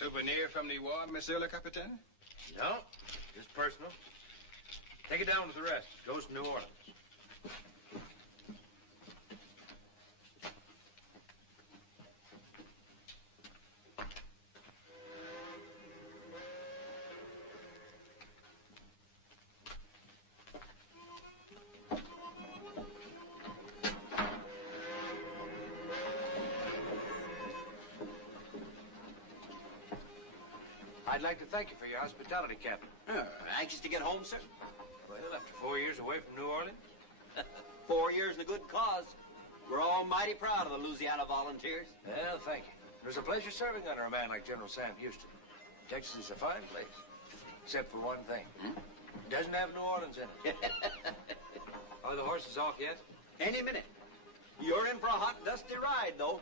Souvenir from the war, Monsieur le Capitaine? No, just personal. Take it down with the rest. Goes to New Orleans. I'd like to thank you for your hospitality, Captain. Anxious to get home, sir? Well, after 4 years away from New Orleans? 4 years and a good cause. We're all mighty proud of the Louisiana Volunteers. Well, thank you. It was a pleasure serving under a man like General Sam Houston. Texas is a fine place, except for one thing. It doesn't have New Orleans in it. Are the horses off yet? Any minute. You're in for a hot, dusty ride, though.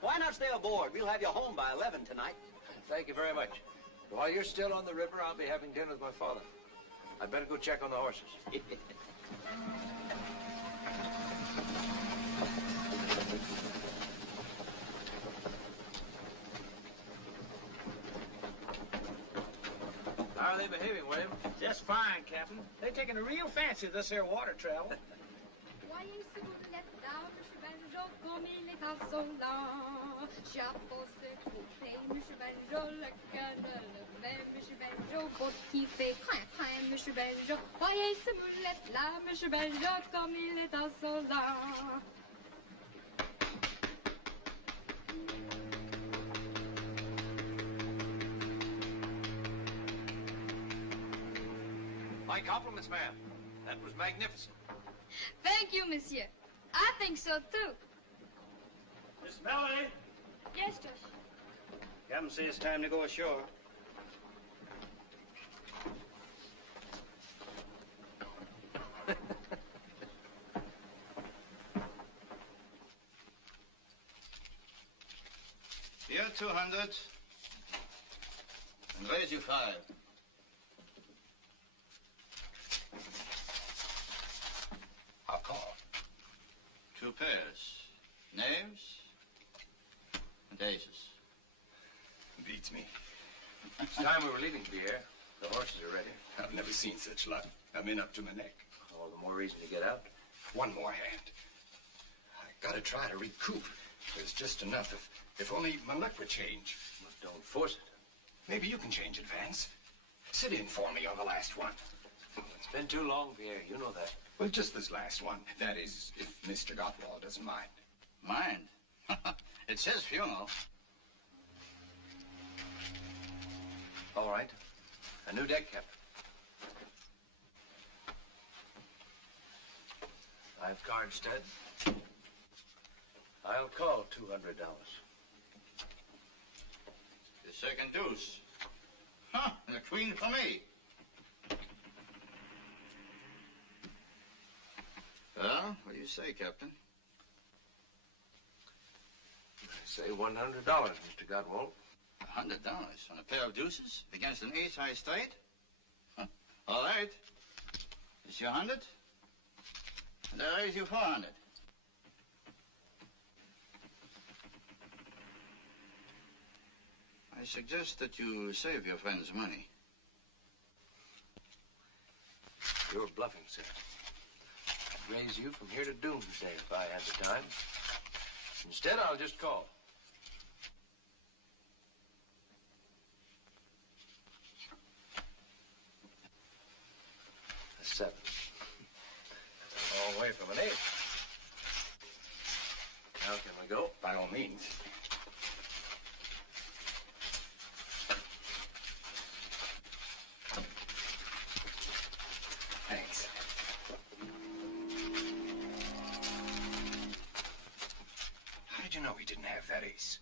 Why not stay aboard? We'll have you home by 11 tonight. Thank you very much. While you're still on the river, I'll be having dinner with my father. I'd better go check on the horses. How are they behaving, William? Just fine, Captain. They're taking a real fancy to this here water travel. My compliments, ma'am. That was magnificent. Thank you, monsieur. I think so, too. Miss Melanie? Yes, Josh. Captain says it's time to go ashore. Here, 200. And raise you 5. I'll call. 2 pairs. Names and aces. Beats me. It's time we were leaving, Pierre. The horses are ready. I've never seen such luck. I'm in up to my neck. All the more reason to get out. One more hand. I gotta try to recoup. There's just enough if only my luck would change. Well, don't force it. Maybe you can change it, Vance. Sit in for me on the last one. It's been too long, Pierre. You know that. Well, just this last one. That is, if Mr. Gottwald doesn't mind. Mind? It's his funeral. All right. A new deck, Captain. 5 cards, Ted. I'll call $200. The second deuce. Huh, and a queen for me. Well, what do you say, Captain? I say $100, Mr. Gottwald. $100 on a pair of deuces against an ace high straight? Huh. All right. It's your 100, and I raise you 400. I suggest that you save your friend's money. You're bluffing, sir. I'd raise you from here to doomsday if I had the time. Instead, I'll just call. A 7. That's a long way from an 8. Now can we go? By all means. Thanks. How did you know he didn't have that ace?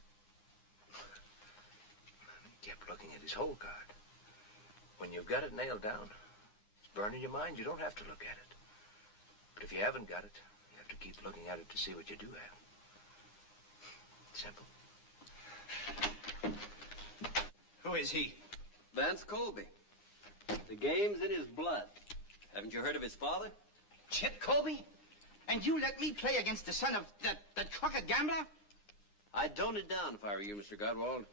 He kept looking at his hole card. When you've got it nailed down, it's burning your mind, you don't have to look at it. But if you haven't got it, you have to keep looking at it to see what you do have. Simple. Who is he? Vance Colby. The game's in his blood. Haven't you heard of his father? Chip Colby? And you let me play against the son of that crooked gambler? I'd tone it down if I were you, Mr. Godwald.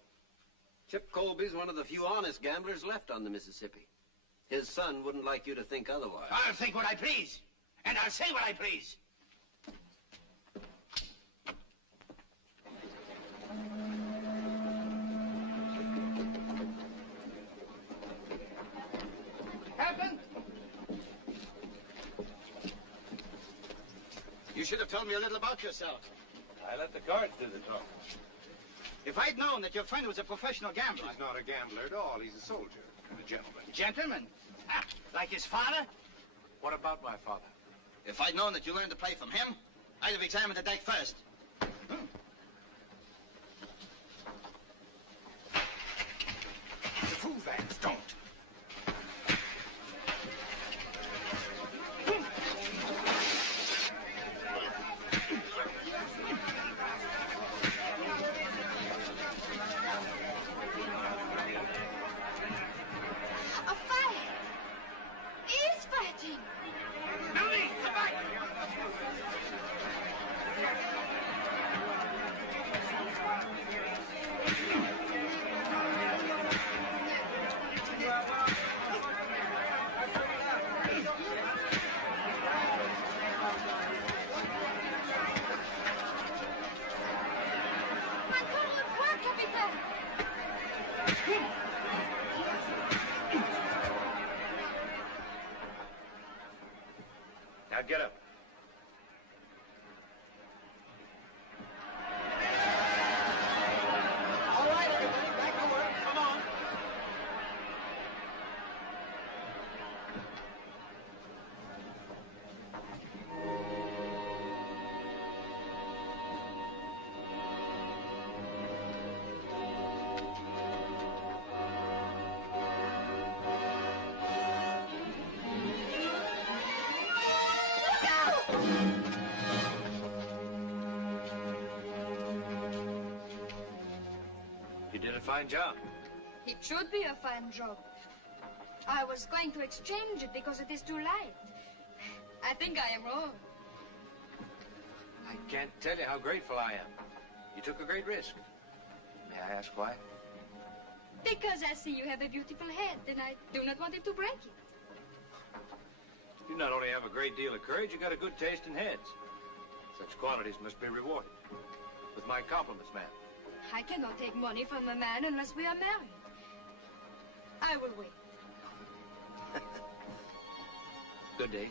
Chip Colby's one of the few honest gamblers left on the Mississippi. His son wouldn't like you to think otherwise. I'll think what I please. And I'll say what I please. Captain! You should have told me a little about yourself. I let the cards do the talking. If I'd known that your friend was a professional gambler... He's not a gambler at all. He's a soldier and a gentleman. Gentleman? Ah, like his father? What about my father? If I'd known that you learned to play from him, I'd have examined the deck first. The fool, Vance, don't. A fight! He's fighting! Melanie, come back! Encore une fois, capitaine! Now get up. All right, everybody, back to work. Come on. You did a fine job. It should be a fine job. I was going to exchange it because it is too light. I think I am wrong. I can't tell you how grateful I am. You took a great risk. May I ask why? Because I see you have a beautiful head, and I do not want it to break it. You not only have a great deal of courage, you got a good taste in heads. Such qualities must be rewarded. With my compliments, ma'am. I cannot take money from a man unless we are married. I will wait. Good day.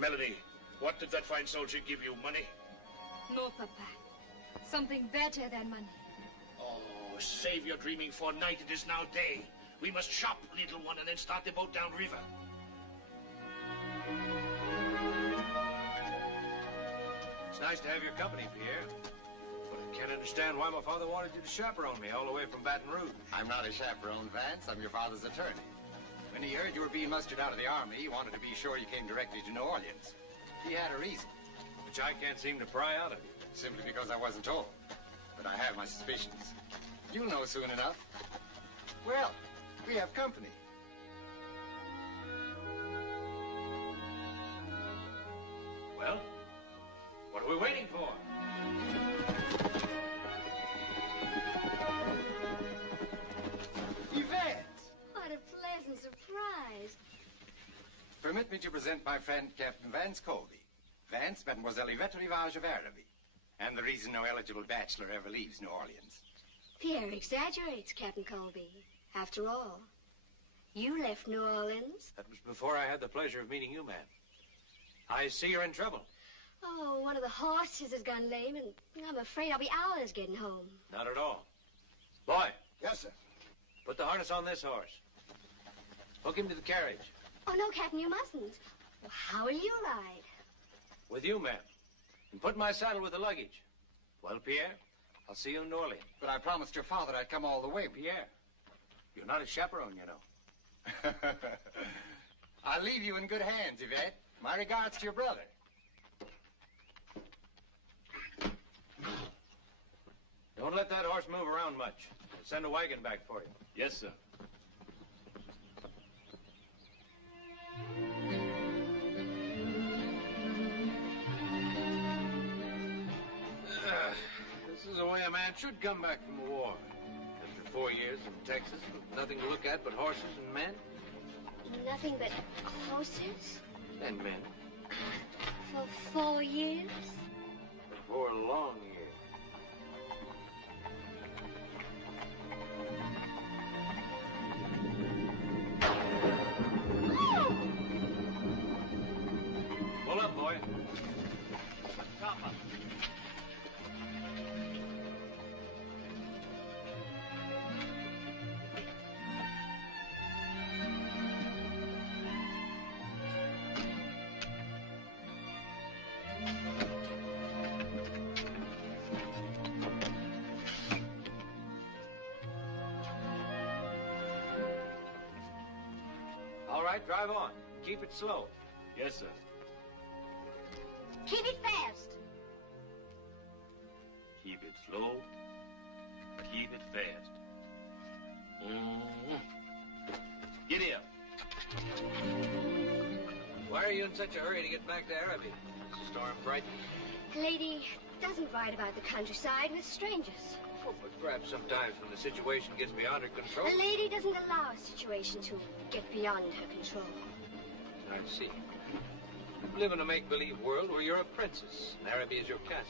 Melanie, what did that fine soldier give you? Money? No, Papa. Something better than money. Oh, save your dreaming for night. It is now day. We must shop, little one, and then start the boat down river. It's nice to have your company, Pierre. But I can't understand why my father wanted you to chaperone me all the way from Baton Rouge. I'm not a chaperone, Vance. I'm your father's attorney. When he heard you were being mustered out of the army, he wanted to be sure you came directly to New Orleans. He had a reason. Which I can't seem to pry out of you. Simply because I wasn't told. But I have my suspicions. You'll know soon enough. Well, we have company. Well, what are we waiting for? Permit me to present my friend, Captain Vance Colby. Vance, Mademoiselle Yvette Rivage of Araby. And the reason no eligible bachelor ever leaves New Orleans. Pierre exaggerates, Captain Colby. After all, you left New Orleans. That was before I had the pleasure of meeting you, ma'am. I see you're in trouble. Oh, one of the horses has gone lame, and I'm afraid I'll be hours getting home. Not at all. Boy. Yes, sir. Put the harness on this horse. Hook him to the carriage. Oh, no, Captain, you mustn't. Well, how will you ride? With you, ma'am. And put my saddle with the luggage. Well, Pierre, I'll see you in New Orleans. But I promised your father I'd come all the way. Pierre, you're not a chaperone, you know. I'll leave you in good hands, Yvette. My regards to your brother. Don't let that horse move around much. I'll send a wagon back for you. Yes, sir. This is the way a man should come back from a war. After 4 years in Texas, with nothing to look at but horses and men. Nothing but horses? And men. For 4 years? For 4 long years. Pull up, boy. Top up. All right, drive on. Keep it slow. Yes, sir. Keep it fast. Keep it slow. Keep it fast. Get here. Why are you in such a hurry to get back to Araby? Is the storm frightening? A lady doesn't ride about the countryside with strangers. Oh, but perhaps sometimes when the situation gets beyond her control. A lady doesn't allow a situation to get beyond her control. I see. You live in a make-believe world where you're a princess, and Araby is your castle.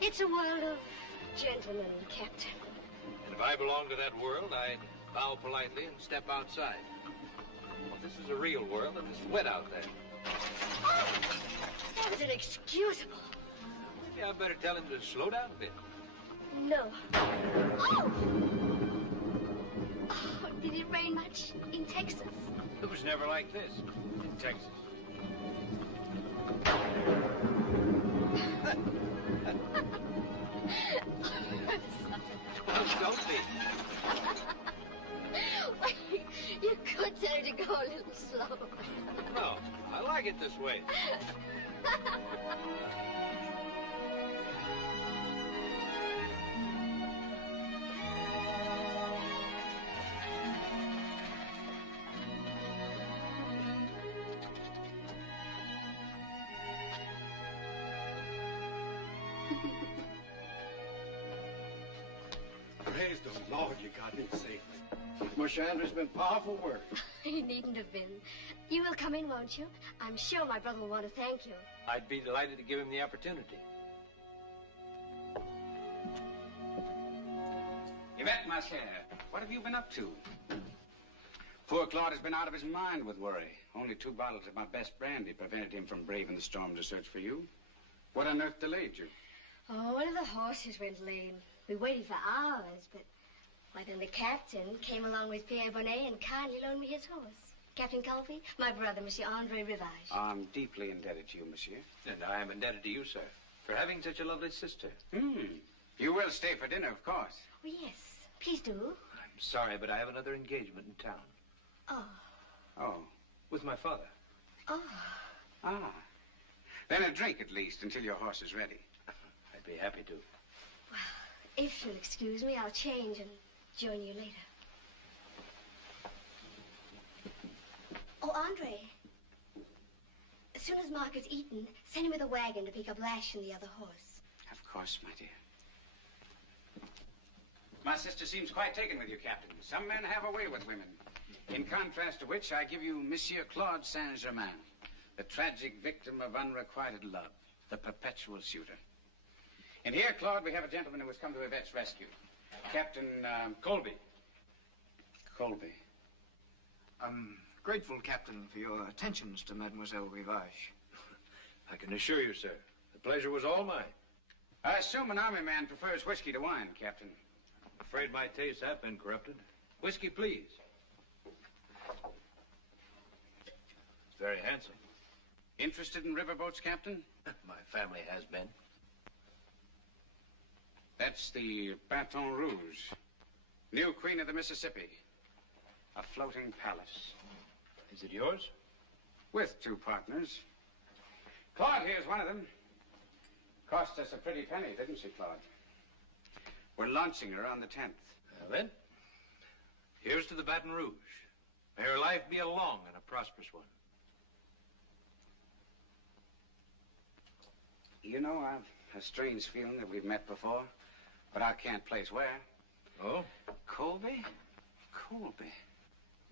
It's a world of gentlemen, Captain. And if I belonged to that world, I'd bow politely and step outside. Well, this is a real world, and it's wet out there. Oh, that was inexcusable. Maybe I'd better tell him to slow down a bit. No. Oh! Oh, did it rain much in Texas? It was never like this in Texas. Don't be. Wait, you could tell her to go a little slow. No, I like it this way. Praise the Lord you got me safely. Mushandra's been powerful work. He needn't have been. You will come in, won't you? I'm sure my brother will want to thank you. I'd be delighted to give him the opportunity. Yvette, ma chère, what have you been up to? Poor Claude has been out of his mind with worry. Only 2 bottles of my best brandy prevented him from braving the storm to search for you. What on earth delayed you? Oh, one of the horses went lame. We waited for hours, but... Why, then the captain came along with Pierre Bonnet and kindly loaned me his horse. Captain Colby, my brother, Monsieur Andre Rivage. I'm deeply indebted to you, monsieur. And I am indebted to you, sir, for having such a lovely sister. You will stay for dinner, of course. Oh, yes. Please do. I'm sorry, but I have another engagement in town. Oh. Oh. With my father. Oh. Ah. Then a drink, at least, until your horse is ready. I'd be happy to. Well, if you'll excuse me, I'll change and join you later. Oh, Andre. As soon as Mark has eaten, send him with a wagon to pick up Lash and the other horse. Of course, my dear. My sister seems quite taken with you, Captain. Some men have a way with women. In contrast to which, I give you Monsieur Claude Saint-Germain, the tragic victim of unrequited love, the perpetual suitor. And here, Claude, we have a gentleman who has come to Yvette's rescue. Captain Colby. Colby. I'm grateful, Captain, for your attentions to Mademoiselle Rivage. I can assure you, sir, the pleasure was all mine. I assume an army man prefers whiskey to wine, Captain. I'm afraid my tastes have been corrupted. Whiskey, please. It's very handsome. Interested in riverboats, Captain? My family has been. That's the Baton Rouge, new queen of the Mississippi. A floating palace. Is it yours? With 2 partners. Claude here's one of them. Cost us a pretty penny, didn't she, Claude? We're launching her on the 10th. Well, then, here's to the Baton Rouge. May her life be a long and a prosperous one. You know, I've a strange feeling that we've met before, but I can't place where. Oh? Colby? Colby.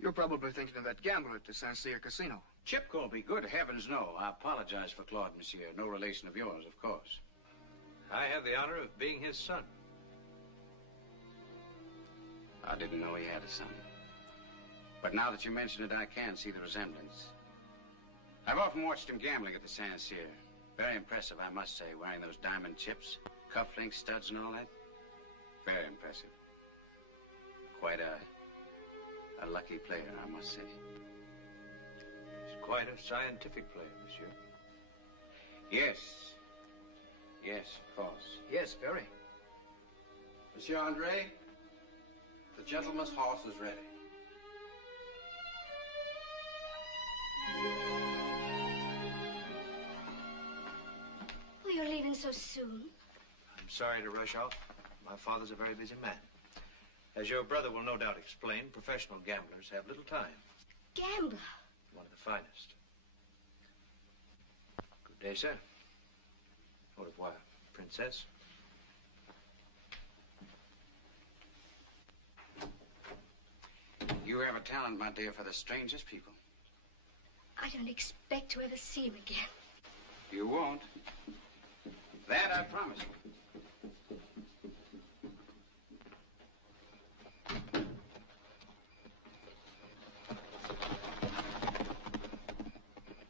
You're probably thinking of that gambler at the Saint Cyr Casino. Chip Colby, good heavens, no. I apologize for Claude, monsieur. No relation of yours, of course. I have the honor of being his son. I didn't know he had a son. But now that you mention it, I can see the resemblance. I've often watched him gambling at the Saint Cyr. Very impressive, I must say, wearing those diamond chips, cufflinks, studs, and all that. Very impressive. Quite a lucky player, I must say. He's quite a scientific player, monsieur. Yes. Yes, of course. Yes, very. Monsieur Andre, the gentleman's horse is ready. Oh, you're leaving so soon. I'm sorry to rush off. My father's a very busy man. As your brother will no doubt explain, professional gamblers have little time. Gambler? One of the finest. Good day, sir. Au revoir, princess. You have a talent, my dear, for the strangest people. I don't expect to ever see him again. You won't. That I promise you.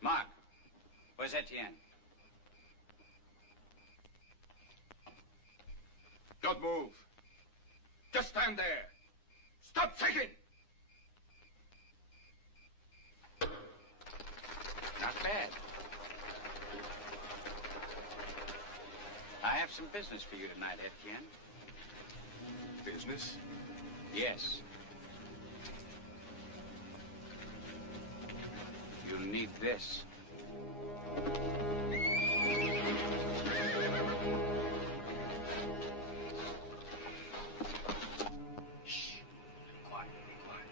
Mark, where's Etienne? Don't move. Just stand there. Stop shaking. Not bad. I have some business for you tonight, Etienne. Business? Yes. You'll need this. Shh. Quiet, quiet.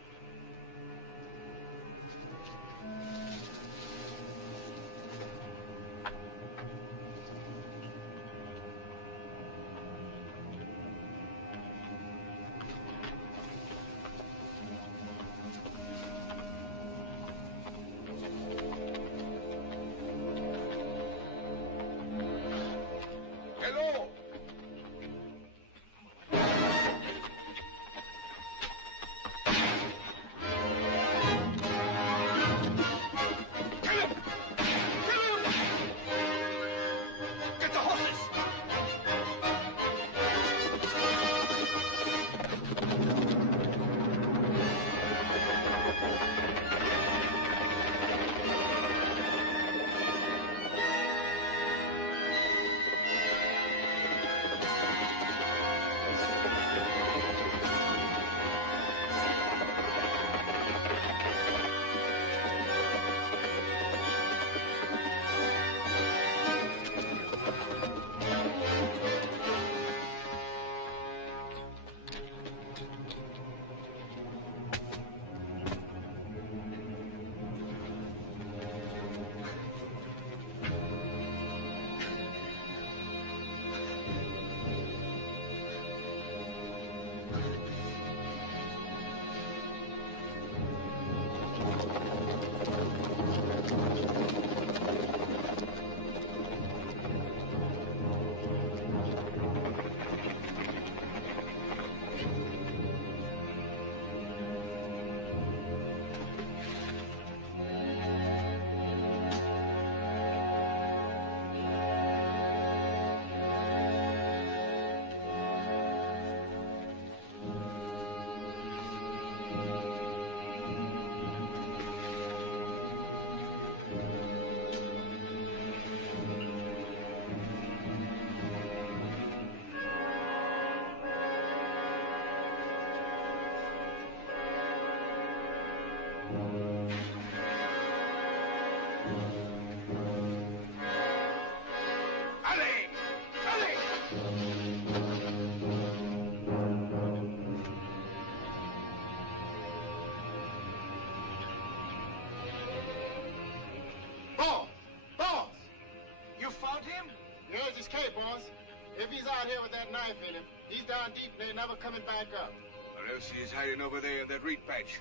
If he's out here with that knife in him, he's down deep and they're never coming back up. Or else he's hiding over there in that reed patch.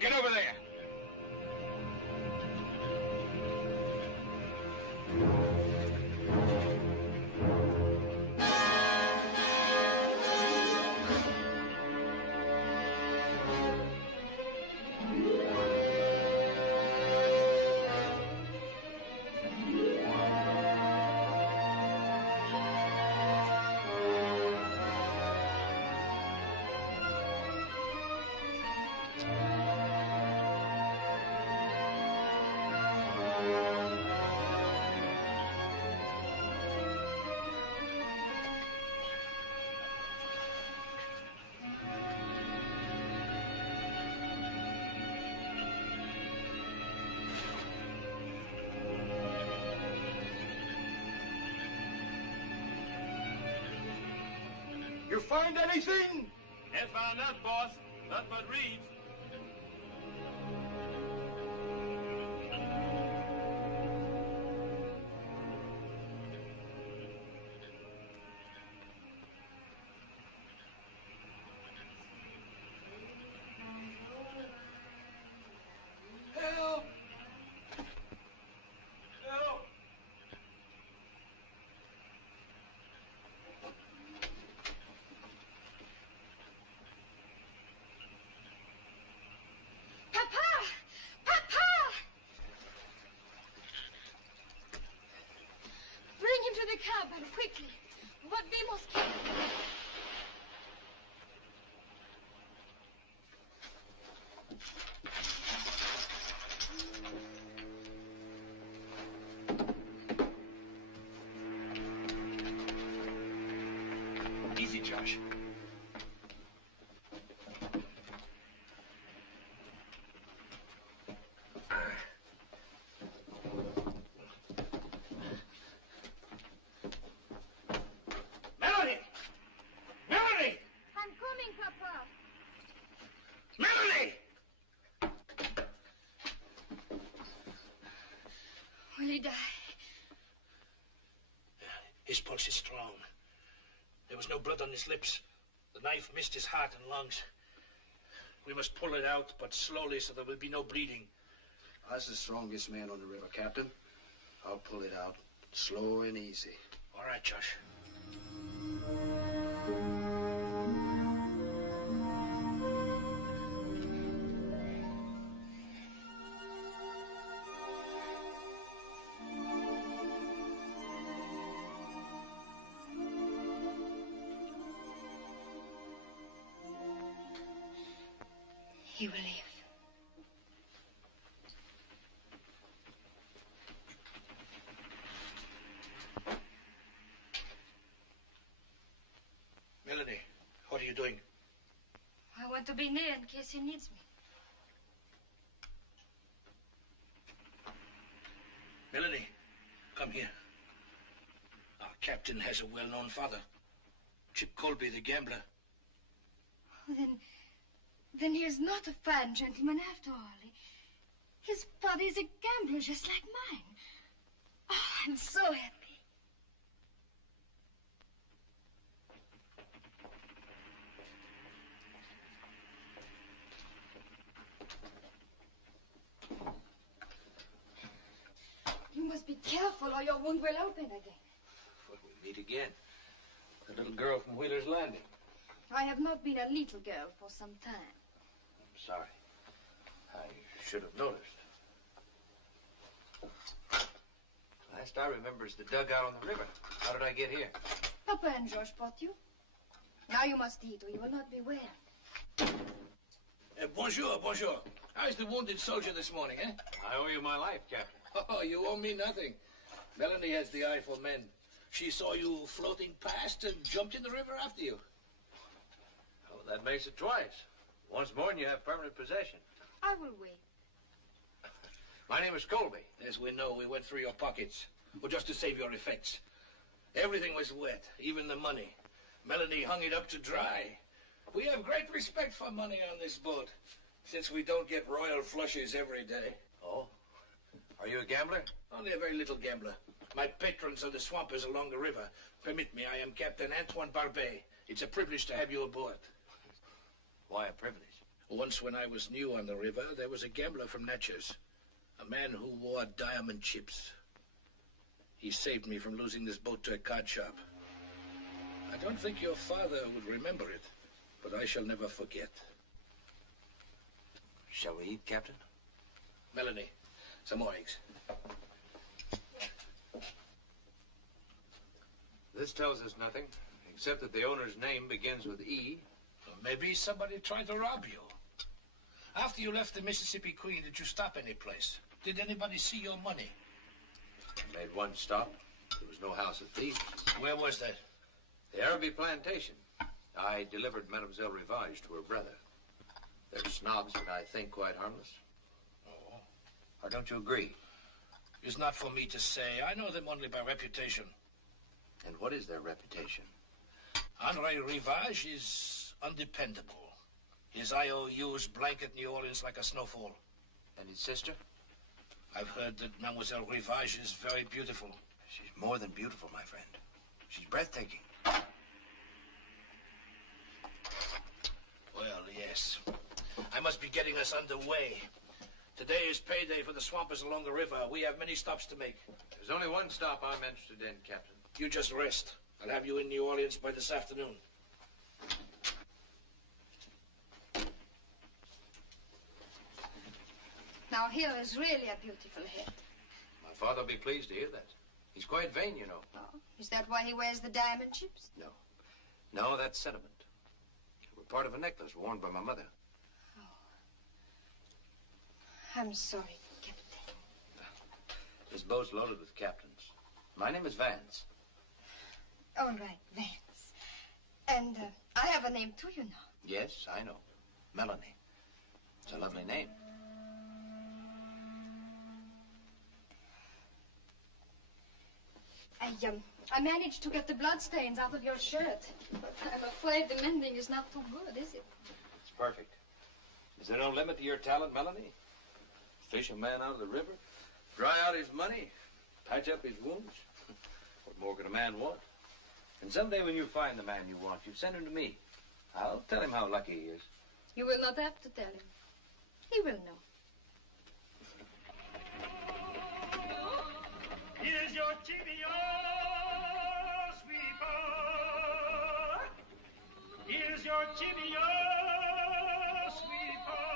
Get over there! You find anything? Ain't found nothing, boss. Nothing but reeds. Help! Help! The cab, quickly. What we must keep. Easy, Josh. Will he die? His pulse is strong. There was no blood on his lips. The knife missed his heart and lungs. We must pull it out, but slowly so there will be no bleeding. I was the strongest man on the river, Captain. I'll pull it out, slow and easy. All right, Josh. He will live. Melanie, what are you doing? I want to be near in case he needs me. Melanie, come here. Our captain has a well-known father. Chip Colby, the gambler. Oh, then he is not a fine gentleman after all. His father is a gambler just like mine. Oh, I'm so happy. careful or your wound will open again. Well, we'll meet again. The little girl from Wheeler's Landing. I have not been a little girl for some time. I'm sorry. I should have noticed. Last I remember is the dugout on the river. How did I get here? Papa and George brought you. Now you must eat or you will not be well. Bonjour, bonjour. How's the wounded soldier this morning, eh? I owe you my life, Captain. Oh, you owe me nothing. Melanie has the eye for men. She saw you floating past and jumped in the river after you. Oh, that makes it twice. Once more and you have permanent possession. I will wait. My name is Colby. As we know, we went through your pockets. Well, just to save your effects. Everything was wet, even the money. Melanie hung it up to dry. We have great respect for money on this boat, since we don't get royal flushes every day. Oh? Are you a gambler? Only a very little gambler. My patrons are the swampers along the river. Permit me, I am Captain Antoine Barbet. It's a privilege to have you aboard. Why a privilege? Once when I was new on the river, there was a gambler from Natchez. A man who wore diamond chips. He saved me from losing this boat to a card shop. I don't think your father would remember it, but I shall never forget. Shall we eat, Captain? Melanie, some more eggs. This tells us nothing, except that the owner's name begins with E. Well, maybe somebody tried to rob you. After you left the Mississippi Queen, did you stop any place? Did anybody see your money? I made one stop. There was no house of thieves. Where was that? The Araby Plantation. I delivered Mademoiselle Rivage to her brother. They're snobs, but I think quite harmless. Oh. Or don't you agree? It's not for me to say. I know them only by reputation. And what is their reputation? Andre Rivage is undependable. His IOUs blanket New Orleans like a snowfall. And his sister? I've heard that Mademoiselle Rivage is very beautiful. She's more than beautiful, my friend. She's breathtaking. Well, yes. I must be getting us underway. Today is payday for the swampers along the river. We have many stops to make. There's only one stop I'm interested in, Captain. You just rest. I'll have you in New Orleans by this afternoon. Now here is really a beautiful head. My father will be pleased to hear that. He's quite vain, you know. Oh, is that why he wears the diamond chips? No. No, that's sentiment. They were part of a necklace worn by my mother. Oh. I'm sorry, Captain. This boat's loaded with captains. My name is Vance. All right, Vance. And I have a name too, you know. Yes, I know. Melanie. It's a lovely name. I managed to get the bloodstains out of your shirt. But I'm afraid the mending is not too good, is it? It's perfect. Is there no limit to your talent, Melanie? Fish a man out of the river, dry out his money, patch up his wounds. What more could a man want? And someday when you find the man you want, you send him to me. I'll tell him how lucky he is. You will not have to tell him. He will know. Here's your tibia, sweeper. Here's your tibia, sweeper.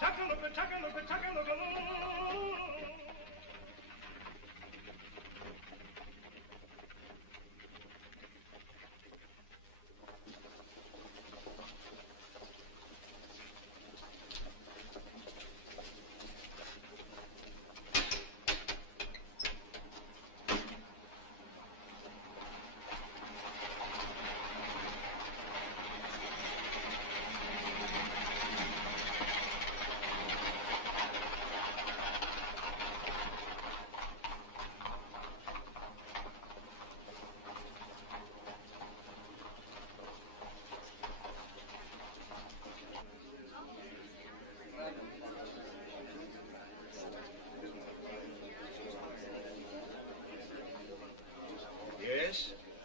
Tuck-a-look-a, tuck-a-look-a, tuck-a-look-a-loo.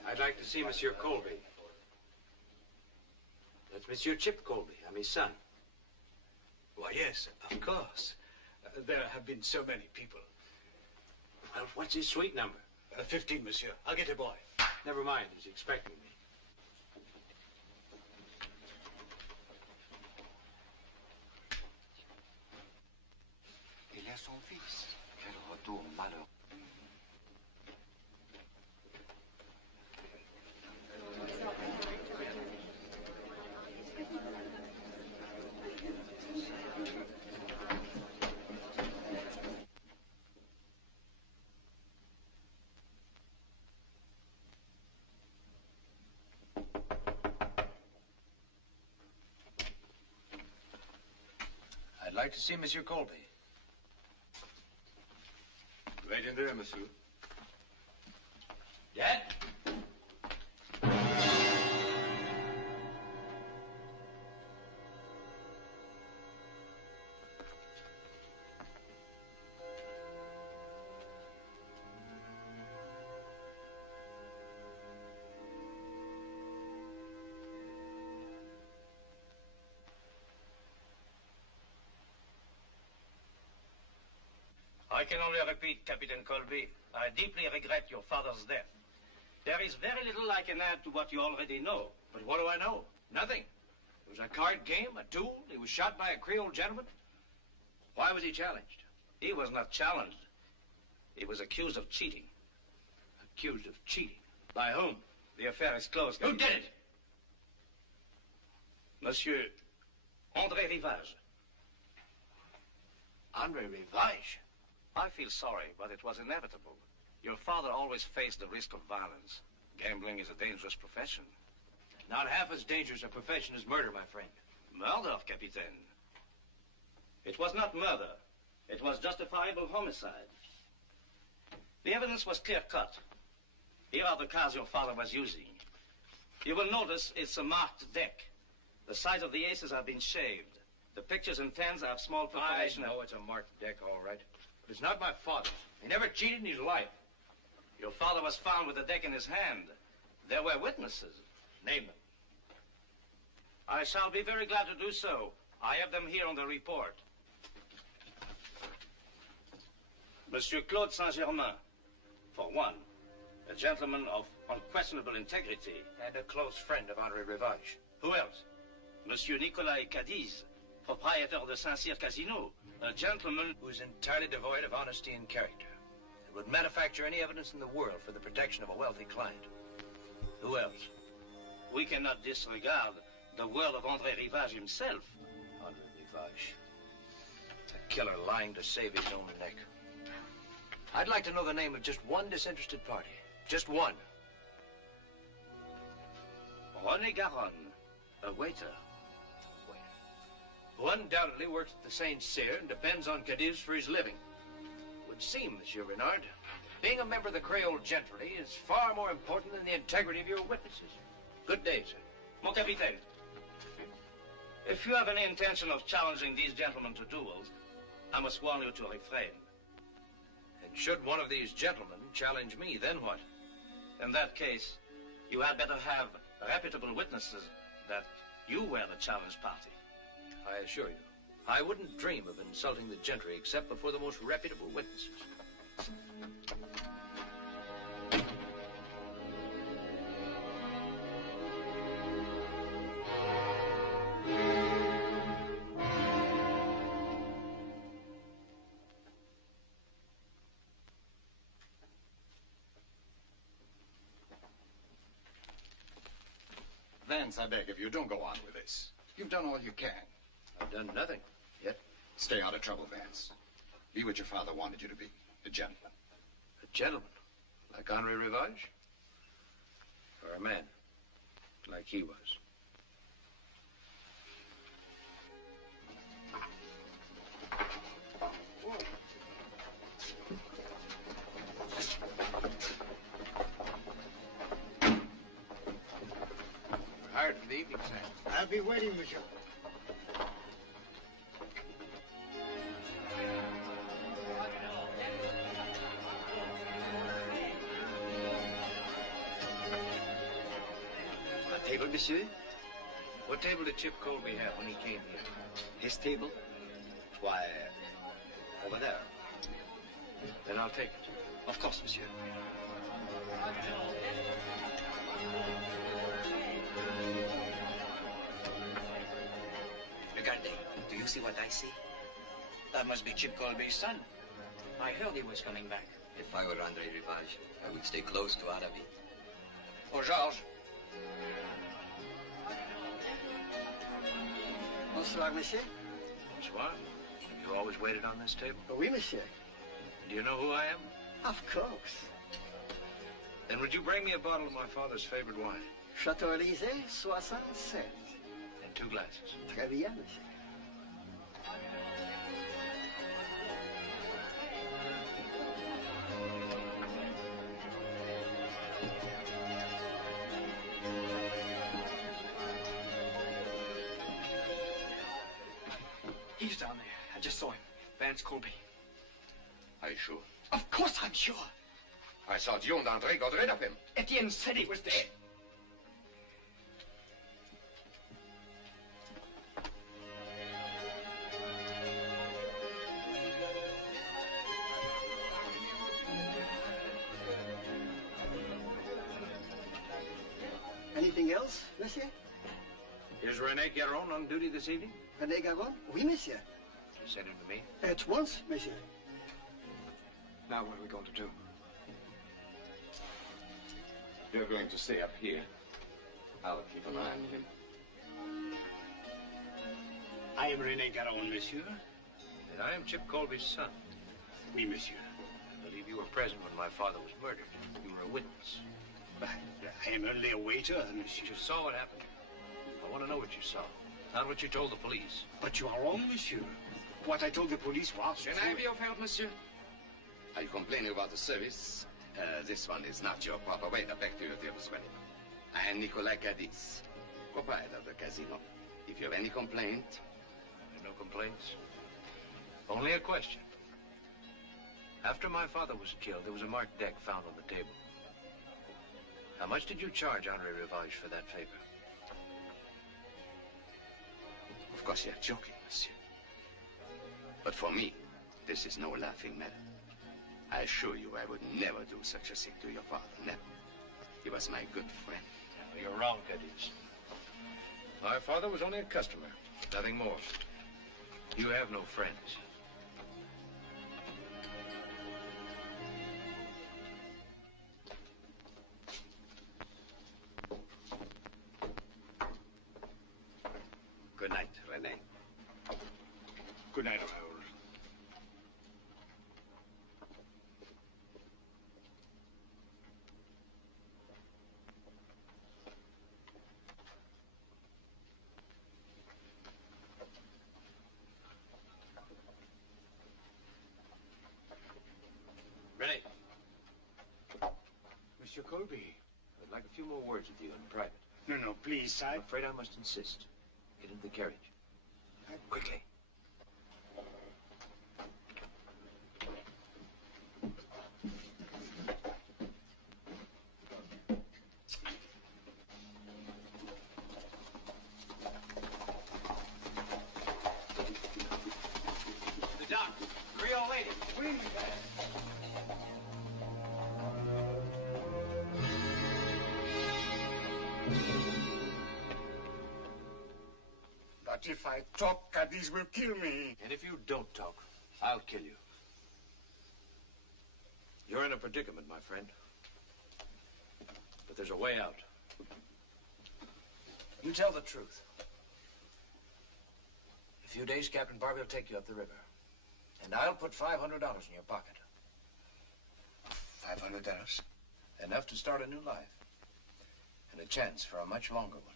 I'd like to see Monsieur Colby. That's Monsieur Chip Colby. I'm his son. Why, yes, of course. There have been so many people. Well, what's his suite number? 15, monsieur. I'll get the boy. Never mind, he's expecting me. Il est son fils. Quel retour malheureux. I'd like to see Monsieur Colby. Right in there, monsieur. Dad? I can only repeat, Captain Colby, I deeply regret your father's death. There is very little I can add to what you already know. But what do I know? Nothing. It was a card game, a duel. He was shot by a Creole gentleman. Why was he challenged? He was not challenged. He was accused of cheating. Accused of cheating? By whom? The affair is closed. Who did it? Monsieur André Rivage. André Rivage? I feel sorry, but it was inevitable. Your father always faced the risk of violence. Gambling is a dangerous profession. Not half as dangerous a profession as murder, my friend. Murder, Capitaine. It was not murder. It was justifiable homicide. The evidence was clear-cut. Here are the cards your father was using. You will notice it's a marked deck. The sides of the aces have been shaved. The pictures and tens have small perforation. I know it's a marked deck, all right. But it's not my father's. He never cheated in his life. Your father was found with the deck in his hand. There were witnesses. Name them. I shall be very glad to do so. I have them here on the report. Monsieur Claude Saint-Germain, for one, a gentleman of unquestionable integrity. And a close friend of André Rivage. Who else? Monsieur Nikolaos Cadiz, proprietor of the Saint-Cyr Casino, a gentleman who's entirely devoid of honesty and character, and would manufacture any evidence in the world for the protection of a wealthy client. Who else? We cannot disregard the word of André Rivage himself. André Rivage. A killer lying to save his own neck. I'd like to know the name of just one disinterested party. Just one. René Garonne, a waiter. Who undoubtedly works at the Saint-Cyr and depends on Cadiz for his living. Would seem, Monsieur Renard, being a member of the Creole gentry is far more important than the integrity of your witnesses. Good day, sir. Mon capitaine, if you have any intention of challenging these gentlemen to duels, I must warn you to refrain. And should one of these gentlemen challenge me, then what? In that case, you had better have reputable witnesses that you were the challenged party. I assure you, I wouldn't dream of insulting the gentry except before the most reputable witnesses. Vance, I beg of you, don't go on with this. You've done all you can. I've done nothing yet. Stay out of trouble, Vance. Be what your father wanted you to be, a gentleman. A gentleman? Like André Rivage? Or a man, like he was? Hired for the evening, sir. I'll be waiting, monsieur. A table, monsieur? What table did Chip Colby have when he came here? His table? Why, over there. Then I'll take it. Of course, monsieur. Regardez, do you see what I see? That must be Chip Colby's son. I heard he was coming back. If I were André Rivage, I would stay close to Arabi. Oh, Georges. Bonsoir, monsieur. Bonsoir. You always waited on this table? Oui, monsieur. Do you know who I am? Of course. Then would you bring me a bottle of my father's favorite wine? Chateau Élysée, 67. And 2 glasses. Très bien, monsieur. He's down there. I just saw him. Vance Colby. Are you sure? Of course I'm sure. I thought you and André got rid of him. Etienne said he was dead. Anything else, monsieur? Is René Garon on duty this evening? René Garon? Oui, monsieur. You send him to me? At once, monsieur. Now what are we going to do? You're going to stay up here. I'll keep an eye on him. I am René Garon, monsieur. And I am Chip Colby's son. Oui, monsieur. I believe you were present when my father was murdered. You were a witness. But I am only a waiter, monsieur. You saw what happened. I want to know what you saw, not what you told the police. But you are wrong, monsieur. What I told the police was... Can I be of help, monsieur? Are you complaining about the service? This one is not your proper way. Back to your dear Sweaty. I am Nicolas Cadiz, proprietor of the casino. If you have any complaint... I have no complaints. Only a question. After my father was killed, there was a marked deck found on the table. How much did you charge André Rivage for that favor? Of course you're joking, monsieur. But for me, this is no laughing matter. I assure you I would never do such a thing to your father, never. He was my good friend. No, you're wrong, Cadiz. My father was only a customer, nothing more. You have no friends. Good night, René. Good night, Raoul. René. Monsieur Colby. I'd like a few more words with you in private. No, please, I'm afraid I must insist. Get into the carriage. Quickly. The doc, Creole lady. But if I talk, Cadiz will kill me. And if you don't talk, I'll kill you. You're in a predicament, my friend. But there's a way out. You tell the truth. In a few days, Captain Barbie will take you up the river. And I'll put $500 in your pocket. $500? Enough to start a new life. And a chance for a much longer one.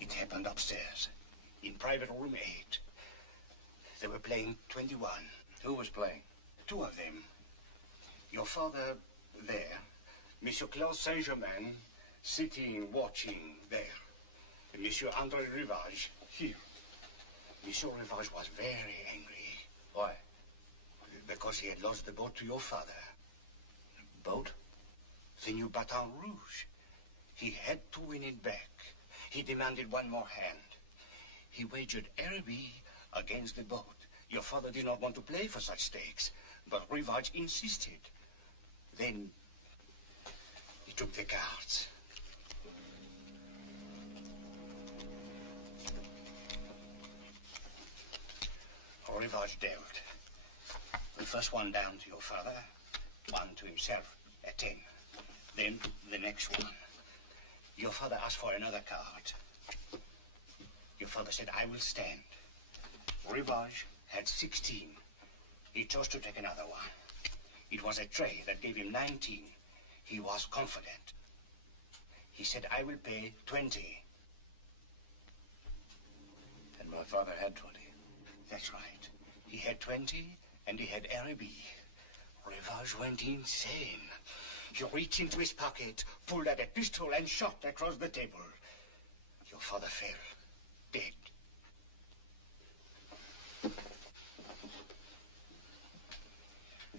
It happened upstairs, in private room 8. They were playing 21. Who was playing? 2 of them. Your father there, Monsieur Claude Saint-Germain, sitting, watching there. And Monsieur André Rivage here. Monsieur Rivage was very angry. Why? Because he had lost the boat to your father. Boat? The new Baton Rouge. He had to win it back. He demanded one more hand. He wagered Araby against the boat. Your father did not want to play for such stakes, but Rivage insisted. Then he took the cards. Rivage dealt. The first one down to your father, one to himself, a 10. Then the next one. Your father asked for another card. Your father said, I will stand. Rivage had 16. He chose to take another one. It was a tray that gave him 19. He was confident. He said, I will pay 20. And my father had 20. That's right. He had 20, and he had Araby. Rivage went insane. He reached into his pocket, pulled out a pistol, and shot across the table. Your father fell, dead.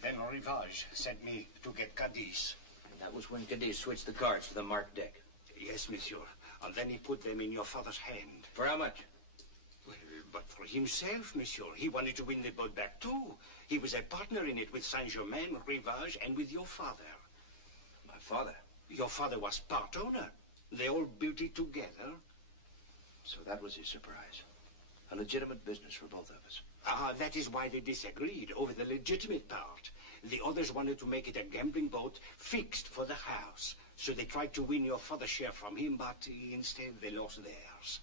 Then Rivage sent me to get Cadiz. And that was when Cadiz switched the cards to the marked deck. Yes, monsieur. And then he put them in your father's hand. For how much? Well, but for himself, monsieur. He wanted to win the boat back, too. He was a partner in it with Saint-Germain, Rivage, and with your father. My father? Your father was part owner. They all built it together. So that was his surprise. A legitimate business for both of us. That is why they disagreed over the legitimate part. The others wanted to make it a gambling boat fixed for the house. So they tried to win your father's share from him, but instead they lost theirs.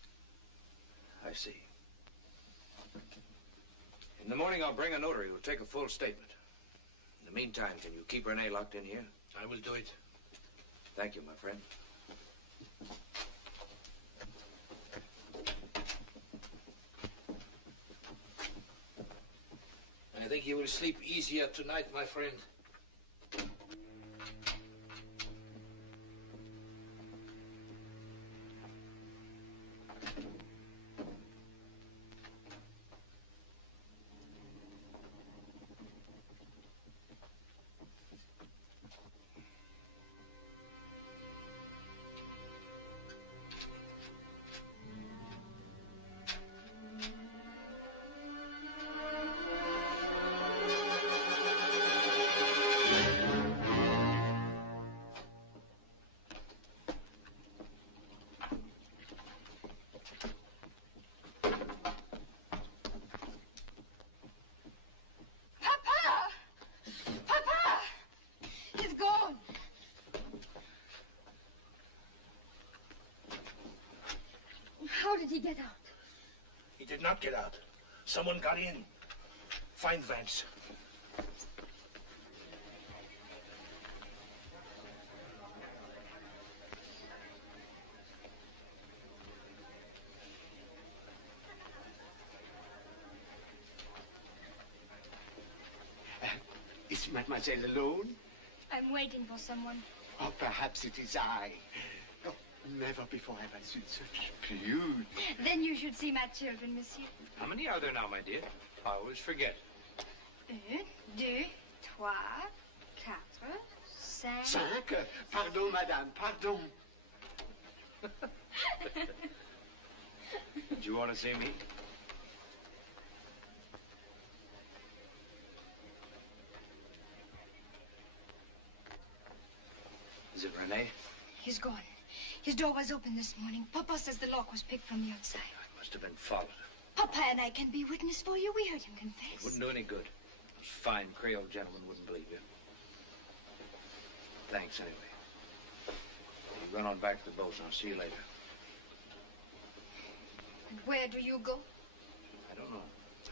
I see. In the morning, I'll bring a notary who'll take a full statement. In the meantime, can you keep Renee locked in here? I will do it. Thank you, my friend. I think you will sleep easier tonight, my friend. How did he get out? He did not get out. Someone got in. Find Vance. Is Mademoiselle alone? I'm waiting for someone. Oh, perhaps it is I. Oh, never before have I seen such beauty. Then you should see my children, monsieur. How many are there now, my dear? I always forget. 1, 2, 3, 4, 5. 5? Pardon, madame, pardon. Did you want to see me? Is it Rene? He's gone. His door was open this morning. Papa says the lock was picked from the outside. I must have been followed. Papa and I can be witness for you. We heard him confess. It wouldn't do any good. Those fine Creole gentlemen wouldn't believe you. Thanks, anyway. You run on back to the boat, and I'll see you later. And where do you go? I don't know.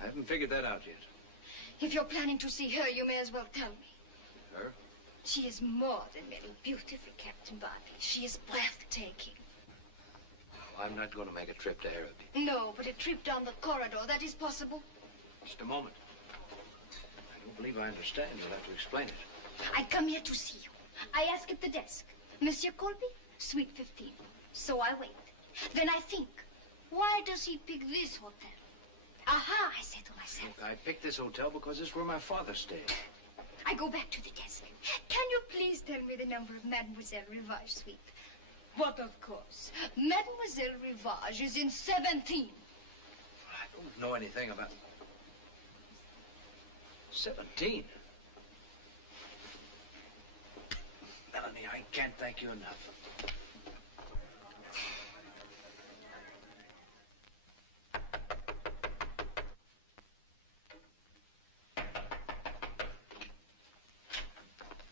I haven't figured that out yet. If you're planning to see her, you may as well tell me. Her? She is more than merely beautiful, Captain Barkley. She is breathtaking. Oh, I'm not going to make a trip to Araby. No, but a trip down the corridor, that is possible. Just a moment. I don't believe I understand. You'll have to explain it. I come here to see you. I ask at the desk, Monsieur Colby, suite 15. So I wait. Then I think, why does he pick this hotel? Aha, I say to myself. Look, I picked this hotel because it's where my father stayed. I go back to the desk. Can you please tell me the number of Mademoiselle Rivage's suite? But of course, Mademoiselle Rivage is in 17. I don't know anything about... 17? Melanie, I can't thank you enough.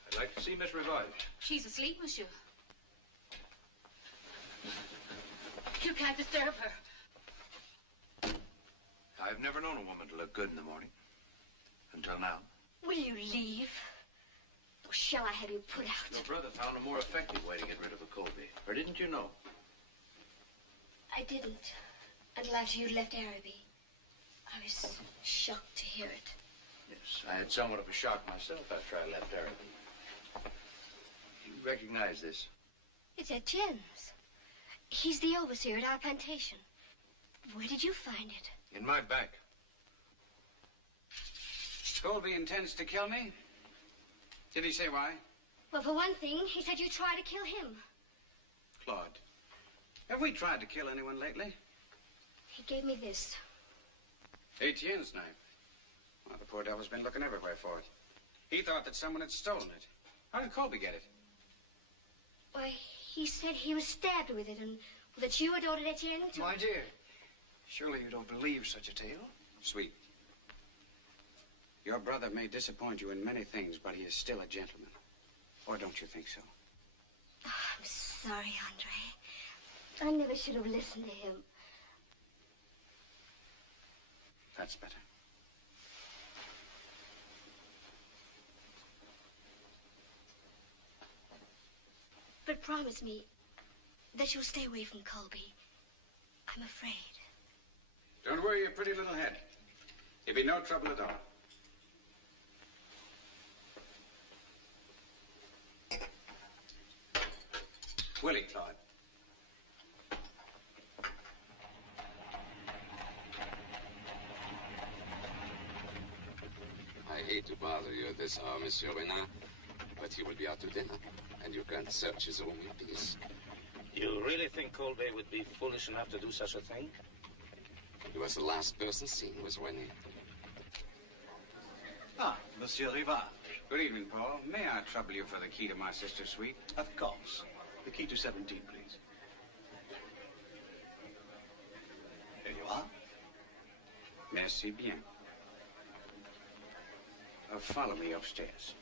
I'd like to see Miss Rivage. She's asleep, monsieur. You can't disturb her. I've never known a woman to look good in the morning. Until now. Will you leave? Or shall I have you put out? Your brother found a more effective way to get rid of a Colby. Or didn't you know? I didn't. Until after you left Araby. I was shocked to hear it. Yes, I had somewhat of a shock myself after I left Araby. You recognize this? It's Etienne's. He's the overseer at our plantation. Where did you find it? In my bag. Colby intends to kill me? Did he say why? Well, for one thing, he said you tried to kill him. Claude, have we tried to kill anyone lately? He gave me this. Etienne's knife. Well, the poor devil's been looking everywhere for it. He thought that someone had stolen it. How did Colby get it? Why, he said he was stabbed with it and that you had ordered Etienne to... My dear, surely you don't believe such a tale? Sweet. Your brother may disappoint you in many things, but he is still a gentleman. Or don't you think so? Oh, I'm sorry, Andre. I never should have listened to him. That's better. But promise me that you'll stay away from Colby. I'm afraid. Don't worry your pretty little head. There'll be no trouble at all. Willie, Claude. I hate to bother you at this hour, Monsieur Renard, but he will be out to dinner, and you can't search his room in peace. You really think Colby would be foolish enough to do such a thing? He was the last person seen with Rennie. Ah, Monsieur Rivage. Good evening, Paul. May I trouble you for the key to my sister's suite? Of course. The key to 17, please. Here you are. Merci bien. Follow me upstairs.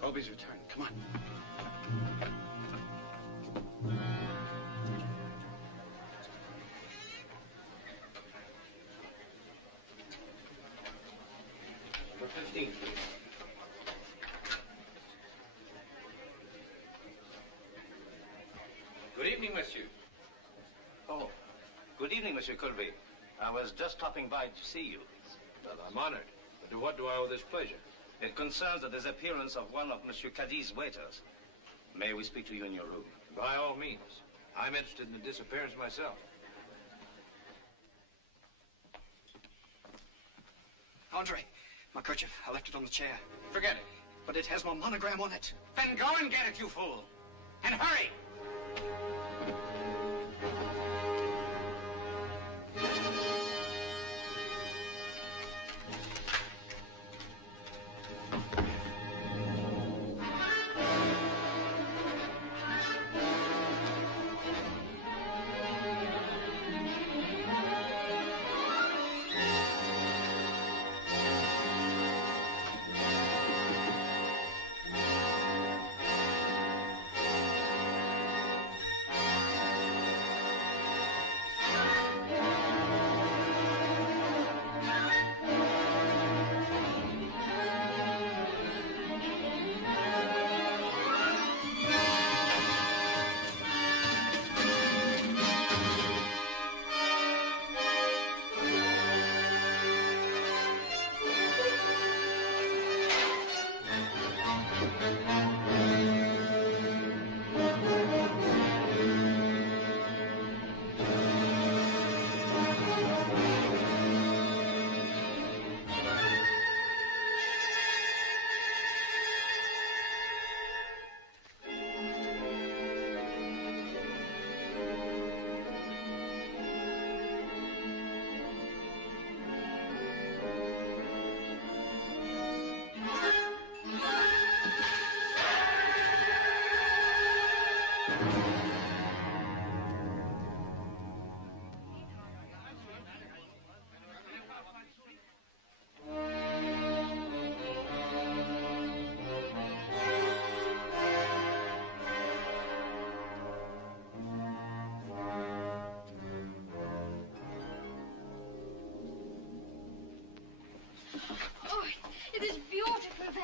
Colby's return. Come on. Number 15, please. Good evening, monsieur. Oh, good evening, Monsieur Colby. I was just stopping by to see you. Well, I'm honored. But to what do I owe this pleasure? It concerns the disappearance of one of Monsieur Caddy's waiters. May we speak to you in your room? By all means. I'm interested in the disappearance myself. Andre, my kerchief. I left it on the chair. Forget it. But it has my monogram on it. Then go and get it, you fool. And hurry!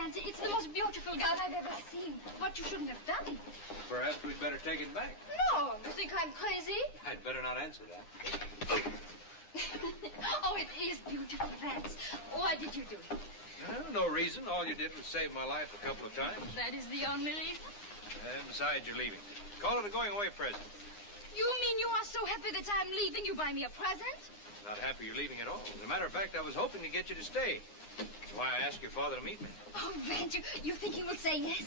Vance, it's the most beautiful gown I've ever seen. What you shouldn't have done. Perhaps we'd better take it back. No, you think I'm crazy? I'd better not answer that. Oh, it is beautiful, Vance. Why did you do it? No reason. All you did was save my life a couple of times. That is the only reason? And besides, you're leaving. Call it a going-away present. You mean you are so happy that I'm leaving, you buy me a present? Not happy you're leaving at all. As a matter of fact, I was hoping to get you to stay. That's why I asked your father to meet me. Oh, Vance, you think he will say yes?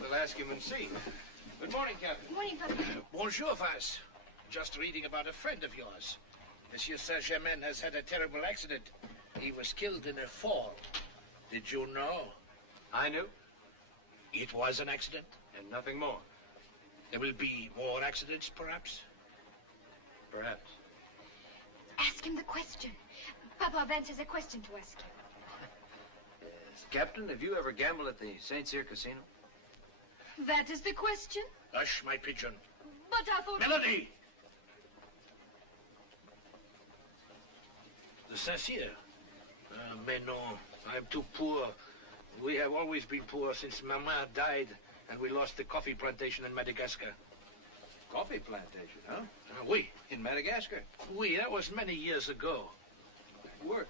We'll ask him and see. Good morning, Captain. Good morning, Papa. Bonjour, Vance. Just reading about a friend of yours. Monsieur Saint-Germain has had a terrible accident. He was killed in a fall. Did you know? I knew. It was an accident? And nothing more. There will be more accidents, perhaps? Perhaps. Ask him the question. Papa, Vance has a question to ask you. Yes. Captain, have you ever gambled at the St. Cyr Casino? That is the question? Hush, my pigeon. But I thought... Melody! The Saint-Cyr? Mais non, I'm too poor. We have always been poor since Mama died and we lost the coffee plantation in Madagascar. Coffee plantation, huh? Oui. In Madagascar? Oui, that was many years ago. Might work.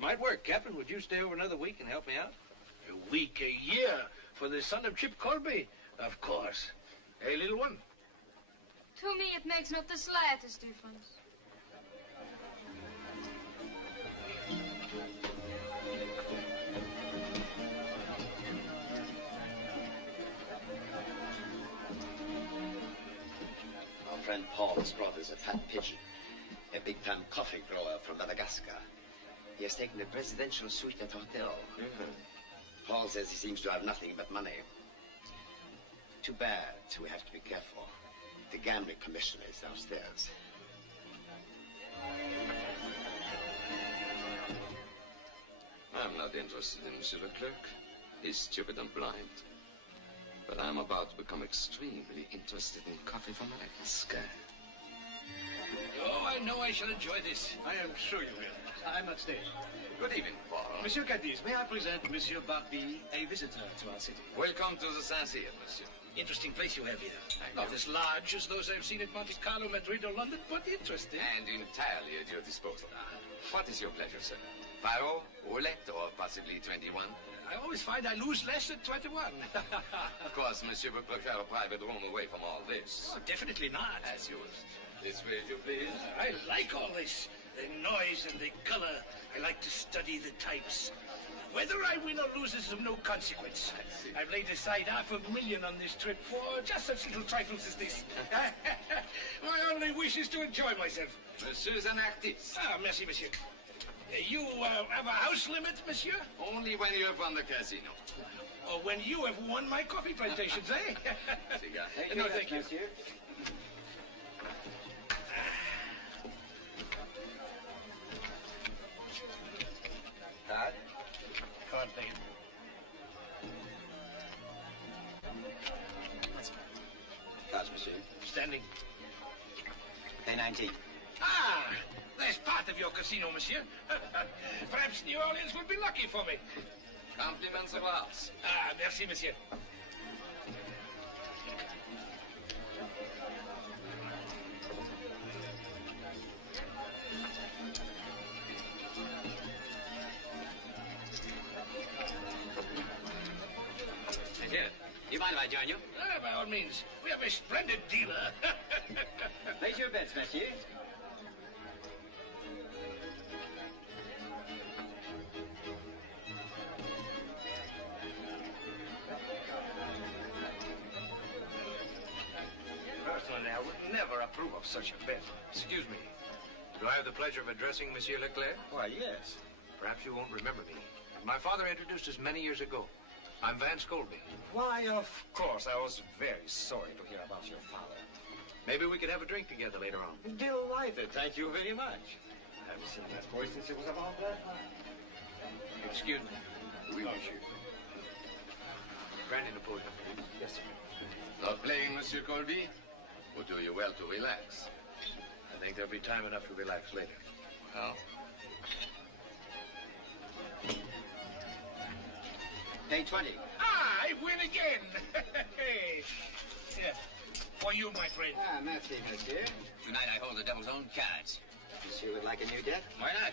Might work. Captain, would you stay over another week and help me out? A week, a year, for the son of Chip Colby? Of course. Hey, little one? To me, it makes not the slightest difference. Our friend Paul has brought us a fat pigeon, a big-time coffee grower from Madagascar. He has taken a presidential suite at the hotel. Paul says he seems to have nothing but money. Too bad, we have to be careful. The gambling commissioner is downstairs. I'm not interested in Monsieur Leclerc. He's stupid and blind. But I'm about to become extremely interested in coffee from Madagascar. Oh, I know I shall enjoy this. I am sure you will. I'm not staying. Good evening, Paul. Monsieur Cadiz, may I present Monsieur Barbie, a visitor to our city? Welcome to the Saint-Cyr, monsieur. Interesting place you have here. Not as large as those I've seen at Monte Carlo, Madrid, or London, but interesting. And entirely at your disposal. What is your pleasure, sir? Faro, roulette, or possibly 21? I always find I lose less at 21. Of course, monsieur would prefer a private room away from all this. Oh, definitely not. As you wish. This way, if you please. I like all this. The noise and the color. I like to study the types. Whether I win or lose is of no consequence. I've laid aside $500,000 on this trip for just such little trifles as this. My only wish is to enjoy myself. Monsieur's an artiste. Ah, merci, monsieur. You have a house limit, monsieur? Only when you have won the casino. Or when you have won my coffee plantations, eh? Cigar. No, thank you. Monsieur. Card? Card, thank you. Cards, monsieur. Standing. Pay 19. Ah! There's part of your casino, monsieur. Perhaps New Orleans will be lucky for me. Compliments of ours. Ah, merci, monsieur. Monsieur, you mind if I join you? Ah, by all means. We have a splendid dealer. Place your bets, monsieur. Personally, I would never approve of such a bet. Excuse me. Do I have the pleasure of addressing Monsieur Leclerc? Why, yes. Perhaps you won't remember me. My father introduced us many years ago. I'm Vance Colby. Why, of course, I was very sorry to hear about your father. Maybe we could have a drink together later on. Delighted, thank you very much. I haven't seen that boy since it was about that time. Excuse me. Oui, monsieur. Brandy Napoleon. Yes, sir. Not playing, Monsieur Colby? Would do you well to relax. I think there'll be time enough to relax later. Well, Pay 20. Ah, I win again. Yeah. For you, my friend. Ah, merci, monsieur. Tonight I hold the devil's own cards. Monsieur would like a new deck? Why not?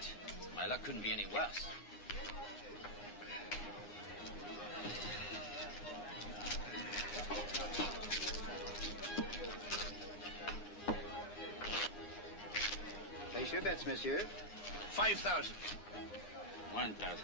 My luck couldn't be any worse. Place your bets, monsieur. 5,000. 1,000.